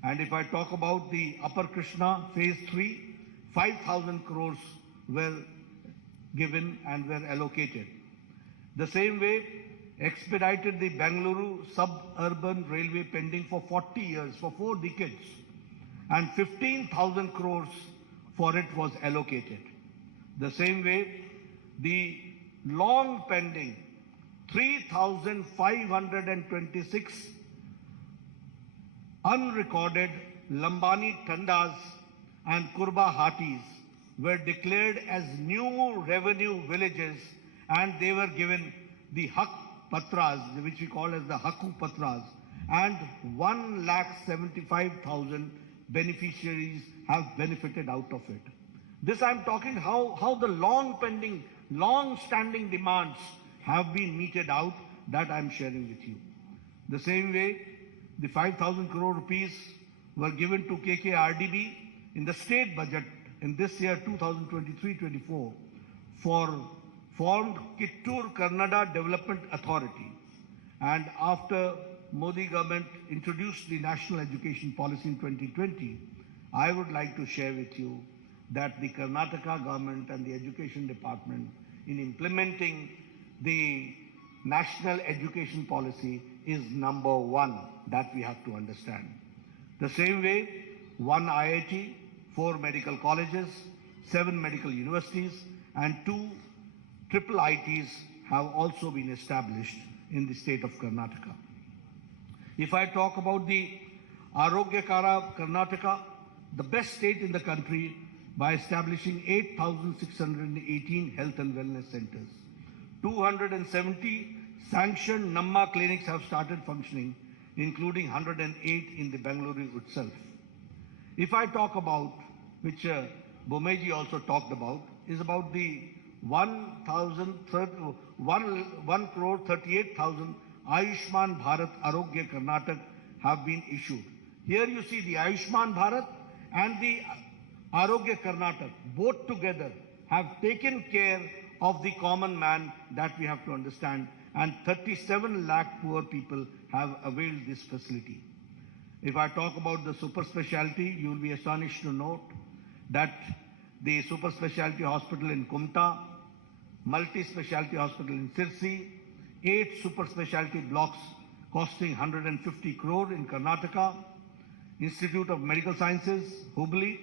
And if I talk about the Upper Krishna phase 3, 5,000 crores were given and were allocated. The same way, expedited the Bengaluru suburban railway pending for 40 years, for 4 decades, and 15,000 crores for it was allocated. The same way, the long pending 3,526 unrecorded Lambani Tandas and Kurba Hatis were declared as new revenue villages, and they were given the Hak Patras, which we call as the Haku Patras, and 1,75,000 beneficiaries have benefited out of it. This I'm talking how the long-standing demands have been meted out, that I'm sharing with you. The same way, the 5,000 crore rupees were given to KKRDB in the state budget in this year 2023-24 for formed Kittur Kannada Development Authority. And after Modi government introduced the national education policy in 2020, I would like to share with you that the Karnataka government and the education department, in implementing the national education policy, is number one. That we have to understand. The same way, 1 IIT, 4 medical colleges, 7 medical universities, and 2 triple ITs have also been established in the state of Karnataka. If I talk about the Arogyakara Karnataka, the best state in the country, by establishing 8,618 health and wellness centers. 270 sanctioned Namma clinics have started functioning, including 108 in the Bengaluru itself. If I talk about, which Bomeji also talked about, is about the 1,38,000 Ayushman Bharat Arogya Karnataka have been issued. Here you see the Ayushman Bharat and the Arogya Karnataka, both together have taken care of the common man, that we have to understand, and 37 lakh poor people have availed this facility. If I talk about the super specialty, you will be astonished to note that the super specialty hospital in Kumta, multi-specialty hospital in Sirsi, 8 super specialty blocks costing 150 crore in Karnataka, Institute of Medical Sciences, Hubli,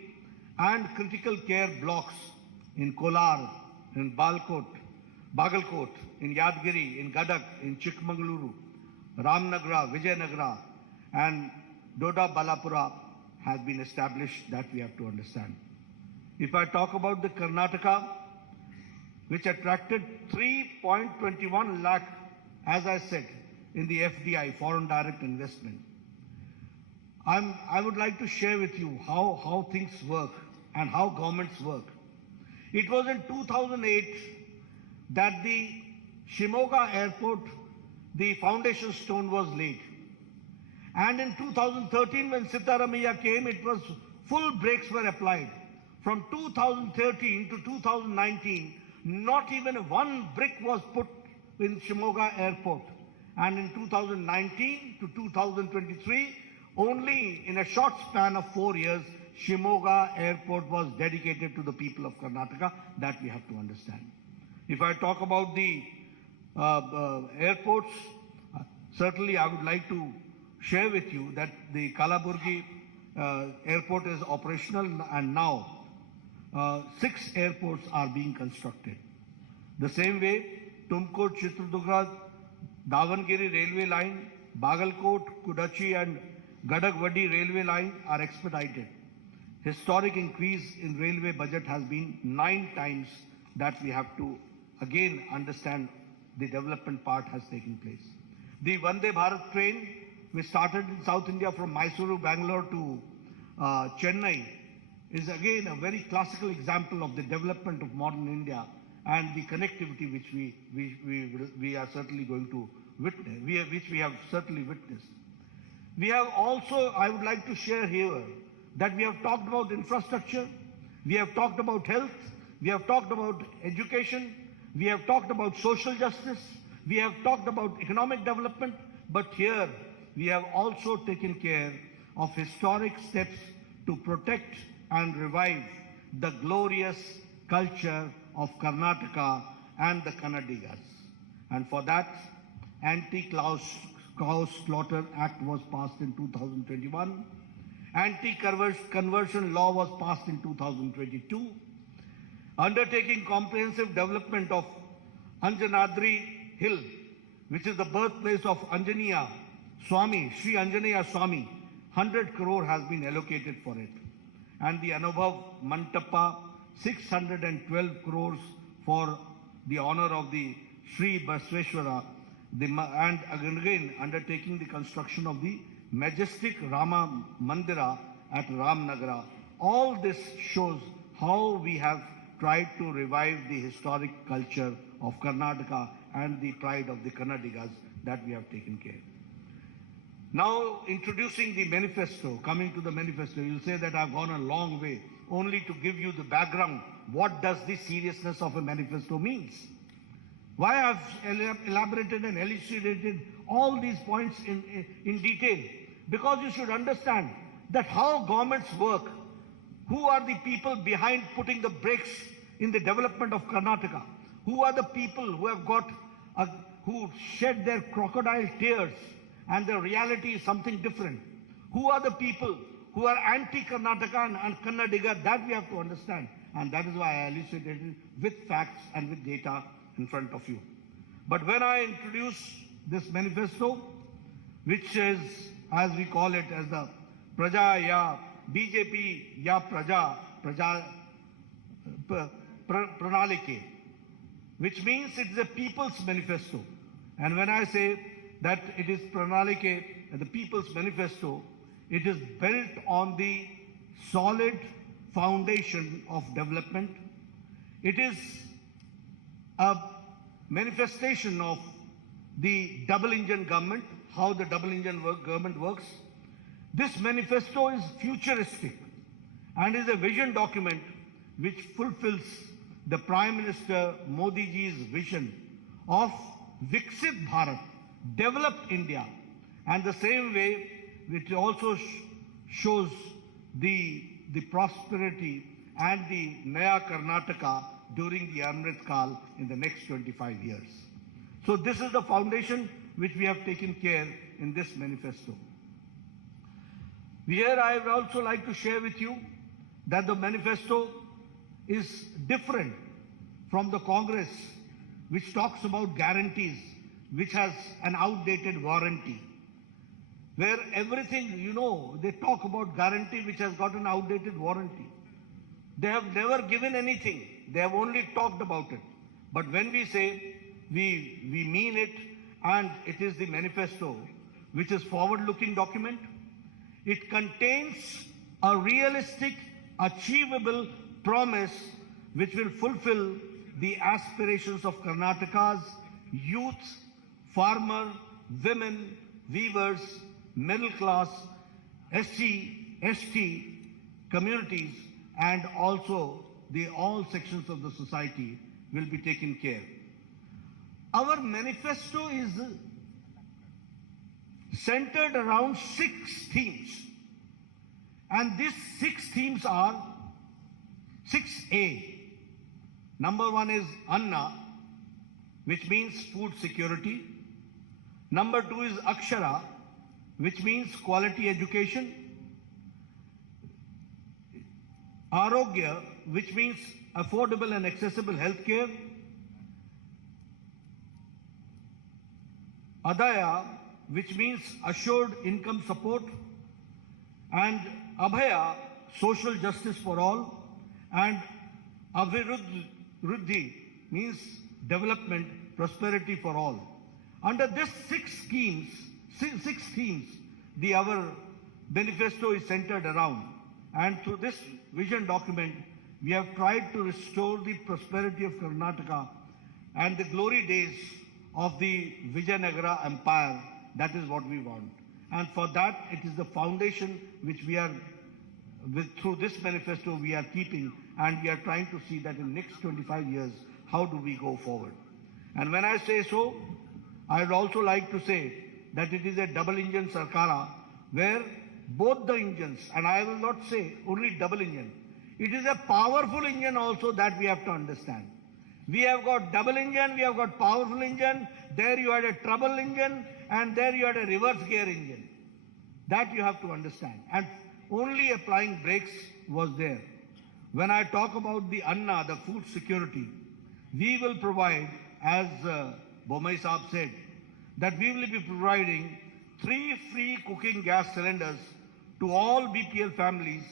and critical care blocks in Kolar, in Bagalkot, in Yadgiri, in Gadak, in Chikmagaluru, Ramnagara, Vijayanagara, and Doda Balapura has been established, that we have to understand. If I talk about the Karnataka, which attracted 3.21 lakh, as I said, in the FDI, foreign direct investment. I would like to share with you how things work and how governments work. It was in 2008 that the Shimoga airport, the foundation stone was laid. And in 2013, when Sitaramaiah came, it was full brakes were applied. From 2013 to 2019, not even one brick was put in Shimoga airport. And in 2019 to 2023, only in a short span of 4 years, Shimoga airport was dedicated to the people of Karnataka. That we have to understand. If I talk about the airports, certainly I would like to share with you that the Kalaburgi airport is operational, and now 6 airports are being constructed. The same way, Tumkur, Chitradurga, Davangere railway line, Bagalkot, Kudachi and Gadagwadi railway line are expedited. Historic increase in railway budget has been 9 times. That we have to again understand the development part has taken place. The Vande Bharat train which started in South India from Mysuru, Bangalore to Chennai, is again a very classical example of the development of modern India and the connectivity which we are certainly going to witness, which we have certainly witnessed. We have also, I would like to share here, that we have talked about infrastructure, we have talked about health, we have talked about education, we have talked about social justice, we have talked about economic development, but here we have also taken care of historic steps to protect and revive the glorious culture of Karnataka and the Kannadigas. And for that, Anti-Cow Slaughter Act was passed in 2021. Anti-conversion law was passed in 2022. Undertaking comprehensive development of Anjanadri Hill, which is the birthplace of Anjaneya Swami, Sri Anjaneya Swami, 100 crore has been allocated for it. And the Anubhav Mantapa, 612 crores for the honor of the Sri Basveshwara, and again undertaking the construction of the majestic Rama Mandira at Ramnagara. All this shows how we have tried to revive the historic culture of Karnataka and the pride of the Kannadigas that we have taken care. Now, introducing the manifesto, coming to the manifesto, you'll say that I've gone a long way only to give you the background. What does the seriousness of a manifesto means? Why I've elaborated and elucidated all these points in detail? Because you should understand that how governments work, who are the people behind putting the brakes in the development of Karnataka, who are the people who have who shed their crocodile tears and the reality is something different. Who are the people who are anti-Karnataka and Kannadiga, that we have to understand. And that is why I elucidated with facts and with data in front of you. But when I introduce this manifesto, which is, as we call it, as the Praja Ya BJP Ya Praja Pranalike, which means it is a people's manifesto. And when I say that it is Pranalike, the people's manifesto, it is built on the solid foundation of development. It is a manifestation of the double engine government, how the double engine government works. This manifesto is futuristic and is a vision document which fulfills the Prime Minister Modi ji's vision of Viksit Bharat, developed India, and the same way it also shows the prosperity and the Naya Karnataka during the Amrit Kal in the next 25 years. So this is the foundation which we have taken care in this manifesto. Here I would also like to share with you that the manifesto is different from the Congress, which talks about guarantees, which has an outdated warranty. Where everything, they talk about guarantee which has got an outdated warranty. They have never given anything. They have only talked about it. But when we say we mean it, and it is the manifesto, which is forward-looking document, it contains a realistic, achievable promise which will fulfill the aspirations of Karnataka's youth, farmer, women, weavers, middle class, SC, ST communities, and also all sections of the society will be taken care. Our manifesto is centered around 6 themes. And these 6 themes are 6A. Number 1 is Anna, which means food security. Number 2 is Akshara, which means quality education. Arogya, which means affordable and accessible health care. Adaya, which means assured income support. And Abhaya, social justice for all. And Aviruddhi means development, prosperity for all. Under these 6 six themes our manifesto is centered around. And through this vision document, we have tried to restore the prosperity of Karnataka and the glory days of the Vijayanagara Empire. That is what we want. And for that, it is the foundation which we are, through this manifesto, we are keeping, and we are trying to see that in next 25 years, how do we go forward. And when I say so, I would also like to say that it is a double-engine Sarkara, where both the engines, and I will not say only double engine, it is a powerful engine also that we have to understand. We have got double engine, we have got powerful engine, there you had a trouble engine, and there you had a reverse gear engine. That you have to understand. And only applying brakes was there. When I talk about the Anna, the food security, we will provide, as Bomai Saab said, that we will be providing 3 free cooking gas cylinders to all BPL families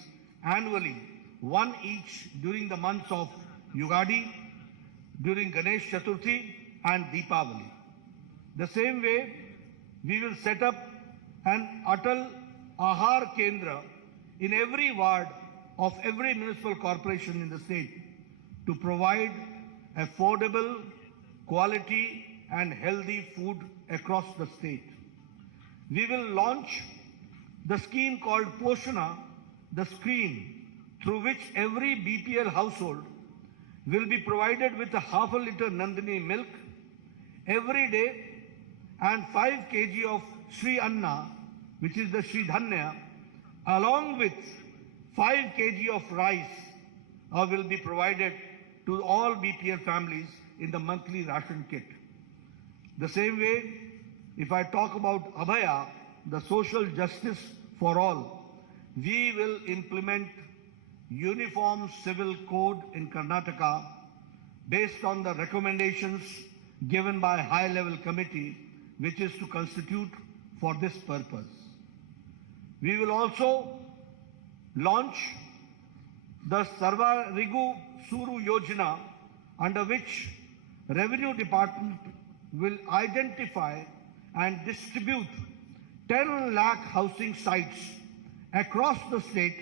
annually, 1 each during the months of Yugadi, during Ganesh Chaturthi and Deepavali. The same way, we will set up an Atal Ahar Kendra in every ward of every municipal corporation in the state to provide affordable, quality and healthy food across the state. We will launch the scheme called Poshana, the scheme through which every BPL household will be provided with a ½ liter Nandini milk every day and 5 kg of Sri Anna, which is the Sri Dhanya, along with 5 kg of rice will be provided to all BPL families in the monthly ration kit. The same way, if I talk about Abhaya, the social justice for all, we will implement uniform civil code in Karnataka based on the recommendations given by a high-level committee which is to constitute for this purpose. We will also launch the Sarva Rigu Suru Yojana, under which Revenue Department will identify and distribute 10 lakh housing sites across the state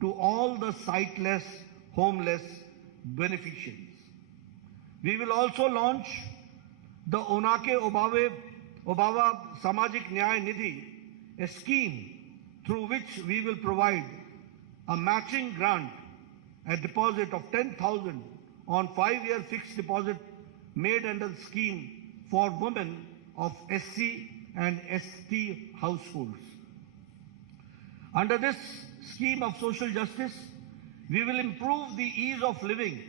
to all the siteless, homeless beneficiaries. We will also launch the Onake Obava Samajik Nyaya Nidhi, a scheme through which we will provide a matching grant, a deposit of 10,000 on 5-year fixed deposit made under the scheme for women of SC and ST households. Under this scheme of social justice, we will improve the ease of living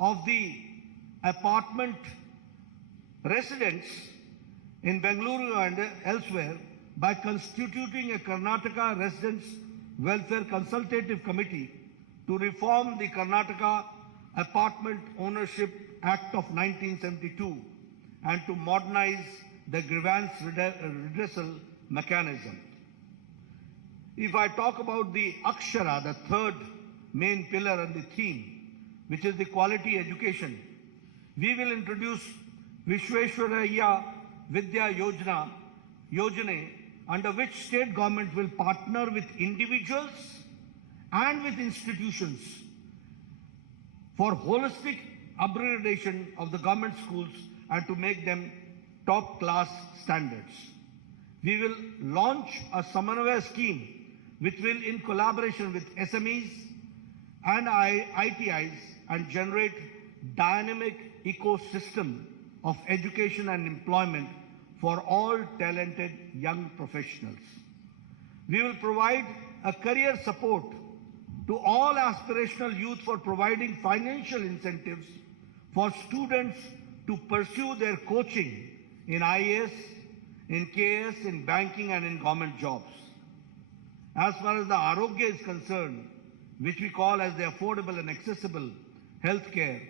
of the apartment residents in Bengaluru and elsewhere by constituting a Karnataka Residents Welfare Consultative Committee to reform the Karnataka Apartment Ownership Act of 1972 and to modernize the grievance redressal mechanism. If I talk about the Akshara, the third main pillar and the theme, which is the quality education, we will introduce Vishweshwaraya Vidya Yojana, under which state government will partner with individuals and with institutions for holistic upgradation of the government schools and to make them top class standards. We will launch a Samanvaya scheme which will, in collaboration with SMEs and ITIs, and generate dynamic ecosystem of education and employment for all talented young professionals. We will provide a career support to all aspirational youth for providing financial incentives for students to pursue their coaching in IAS, in KS, in banking and in government jobs. As far as the Arogya is concerned, which we call as the affordable and accessible healthcare,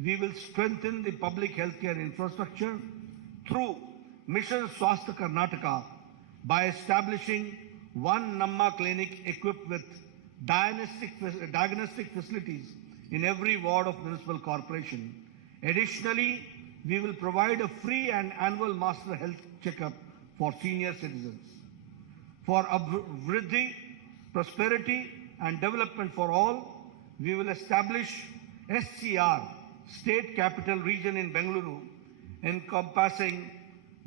we will strengthen the public healthcare infrastructure through Mission Swasthya Karnataka by establishing one Namma clinic equipped with diagnostic facilities in every ward of municipal corporation. Additionally, we will provide a free and annual master health checkup for senior citizens. For Vriddhi, prosperity and development for all, we will establish SCR, State Capital Region in Bengaluru, encompassing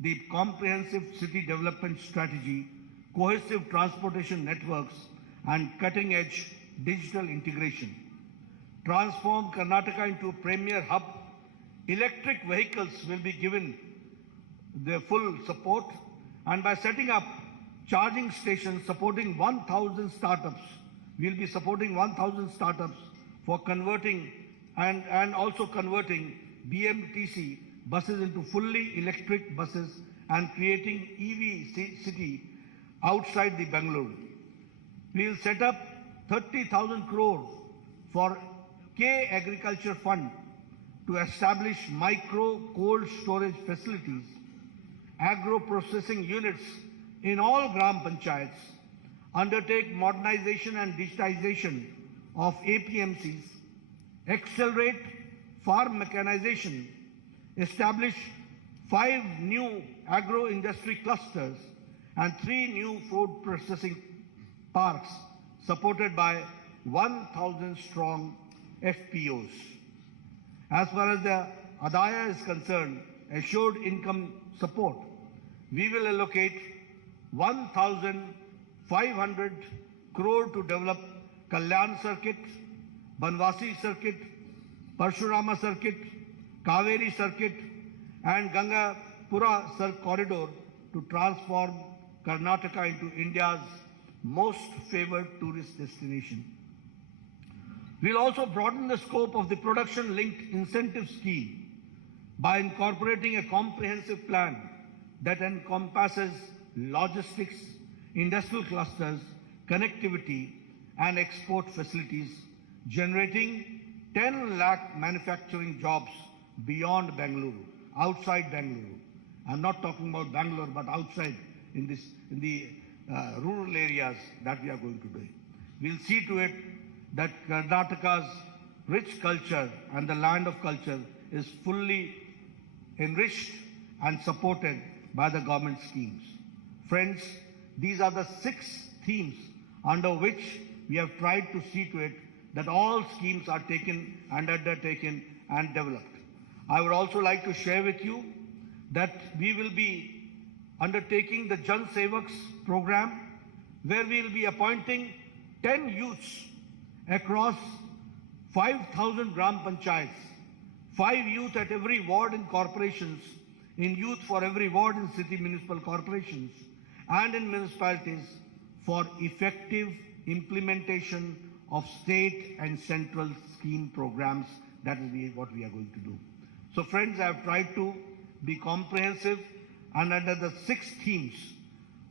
the comprehensive city development strategy, cohesive transportation networks, and cutting-edge digital integration. Transform Karnataka into a premier hub. Electric vehicles will be given their full support, and by setting up charging stations supporting 1,000 startups, we will be supporting 1,000 startups for converting and also converting BMTC buses into fully electric buses and creating EV city outside the Bangalore. We will set up 30,000 crore for K Agriculture Fund to establish micro cold storage facilities, agro processing units in all Gram Panchayats, undertake modernization and digitization of APMCs, accelerate farm mechanization, establish 5 new agro-industry clusters and 3 new food processing parks supported by 1,000 strong FPOs. As far as the Adaya is concerned, assured income support, we will allocate 1,500 crore to develop Kalyan Circuit, Banwasi Circuit, Parshurama Circuit, Kaveri Circuit, and Gangapura Corridor to transform Karnataka into India's most favored tourist destination. We will also broaden the scope of the production-linked incentive scheme by incorporating a comprehensive plan that encompasses logistics, industrial clusters, connectivity, and export facilities, generating 10 lakh manufacturing jobs beyond Bengaluru, outside Bengaluru. I'm not talking about Bangalore, but outside in the rural areas that we are going to do. We'll see to it that Karnataka's rich culture and the land of culture is fully enriched and supported by the government schemes. Friends, these are the 6 themes under which we have tried to see to it that all schemes are taken and undertaken and developed. I would also like to share with you that we will be undertaking the Jan Sevaks program, where we will be appointing 10 youths across 5,000 Gram Panchayats, 5 youth at every ward in corporations, in youth for every ward in city municipal corporations, and in municipalities for effective implementation of state and central scheme programs. That is what we are going to do. So friends, I have tried to be comprehensive, and under the 6 themes,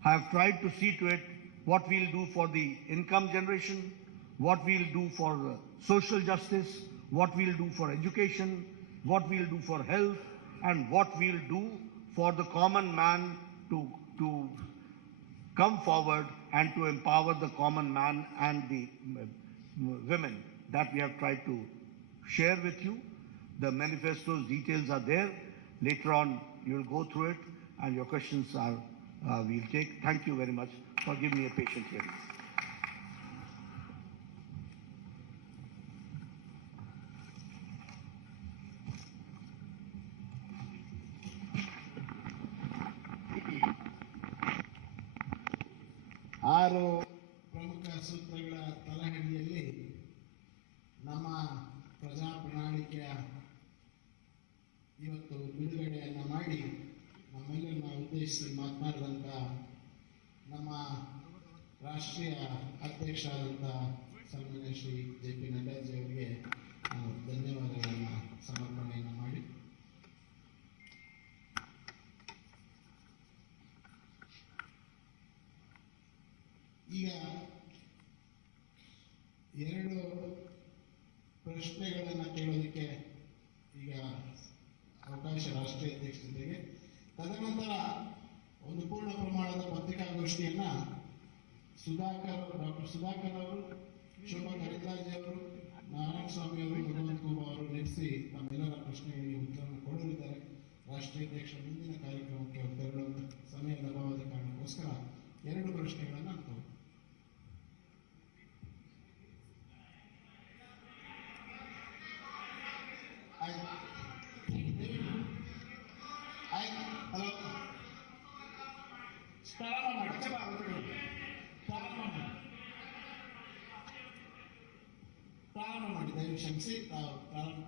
I have tried to see to it what we will do for the income generation, what we will do for social justice, what we will do for education, what we will do for health, and what we will do for the common man to come forward and to empower the common man and the women. That we have tried to share with you. The manifesto's details are there. Later on, you will go through it, and your questions we'll take. Thank you very much for giving me a patient hearing. ಆರು ಪ್ರಮುಖ ಸೂತ್ರಗಳ ತಲಹದಿಯಲ್ಲಿ ನಮ್ಮ ಪ್ರಜಾ ಪ್ರಣಾಳಿಕೆಯ ಇವತ್ತು ಬಿಡುಗಡೆಯನ್ನು ಮಾಡಿ ನಮ್ಮೆಲ್ಲರನ್ನ ಉದ್ದೇಶಿಸಿ ಮಾತನಾಡಿದಂಥ ನಮ್ಮ ರಾಷ್ಟ್ರೀಯ ಅಧ್ಯಕ್ಷರಾದಂಥ ಸನ್ಮಾನ್ಯ ಶ್ರೀ JP ನಡ್ಡಾಜಿ ಅವರಿಗೆ ನಾನು ಧನ್ಯವಾದಗಳನ್ನು ಸಮರ್ಪಣೆಯನ್ನು ಮಾಡಿ ಈಗ 2 ಪ್ರಶ್ನೆಗಳನ್ನು ಕೇಳೋದಕ್ಕೆ ಈಗ ಅವಕಾಶ ರಾಷ್ಟ್ರೀಯ ಅಧ್ಯಕ್ಷ ಜೊತೆಗೆ, ತದನಂತರ ಒಂದು ಪೂರ್ಣ ಪ್ರಮಾಣದ ಪತ್ರಿಕಾಗೋಷ್ಠಿಯನ್ನ ಡಾಕ್ಟರ್ ಸುಧಾಕರ್ ಅವರು, ಶೋಭಾ ಕರಂದ್ಲಾಜೆ ಅವರು, ನಾರಾಯಣ ಸ್ವಾಮಿ ಅವರು, ಭಗವಂತ ಕುಮಾರ್ ಅವರು ನಡೆಸಿ ತಮ್ಮೆಲ್ಲರ ಪ್ರಶ್ನೆಗಳಿಗೆ ಉತ್ತರವನ್ನು ಕೊಡಲಿದ್ದಾರೆ. ರಾಷ್ಟ್ರೀಯ ಅಧ್ಯಕ್ಷ ಮುಂದಿನ ಕಾರ್ಯಕ್ರಮಕ್ಕೆ ತೆರಳುವಂತ ಸಮಯದ ಅಭಾವದಿಂದ ಕ್ಷಮಿಸಿ ತಾವು ಪ್ರಾರಂಭ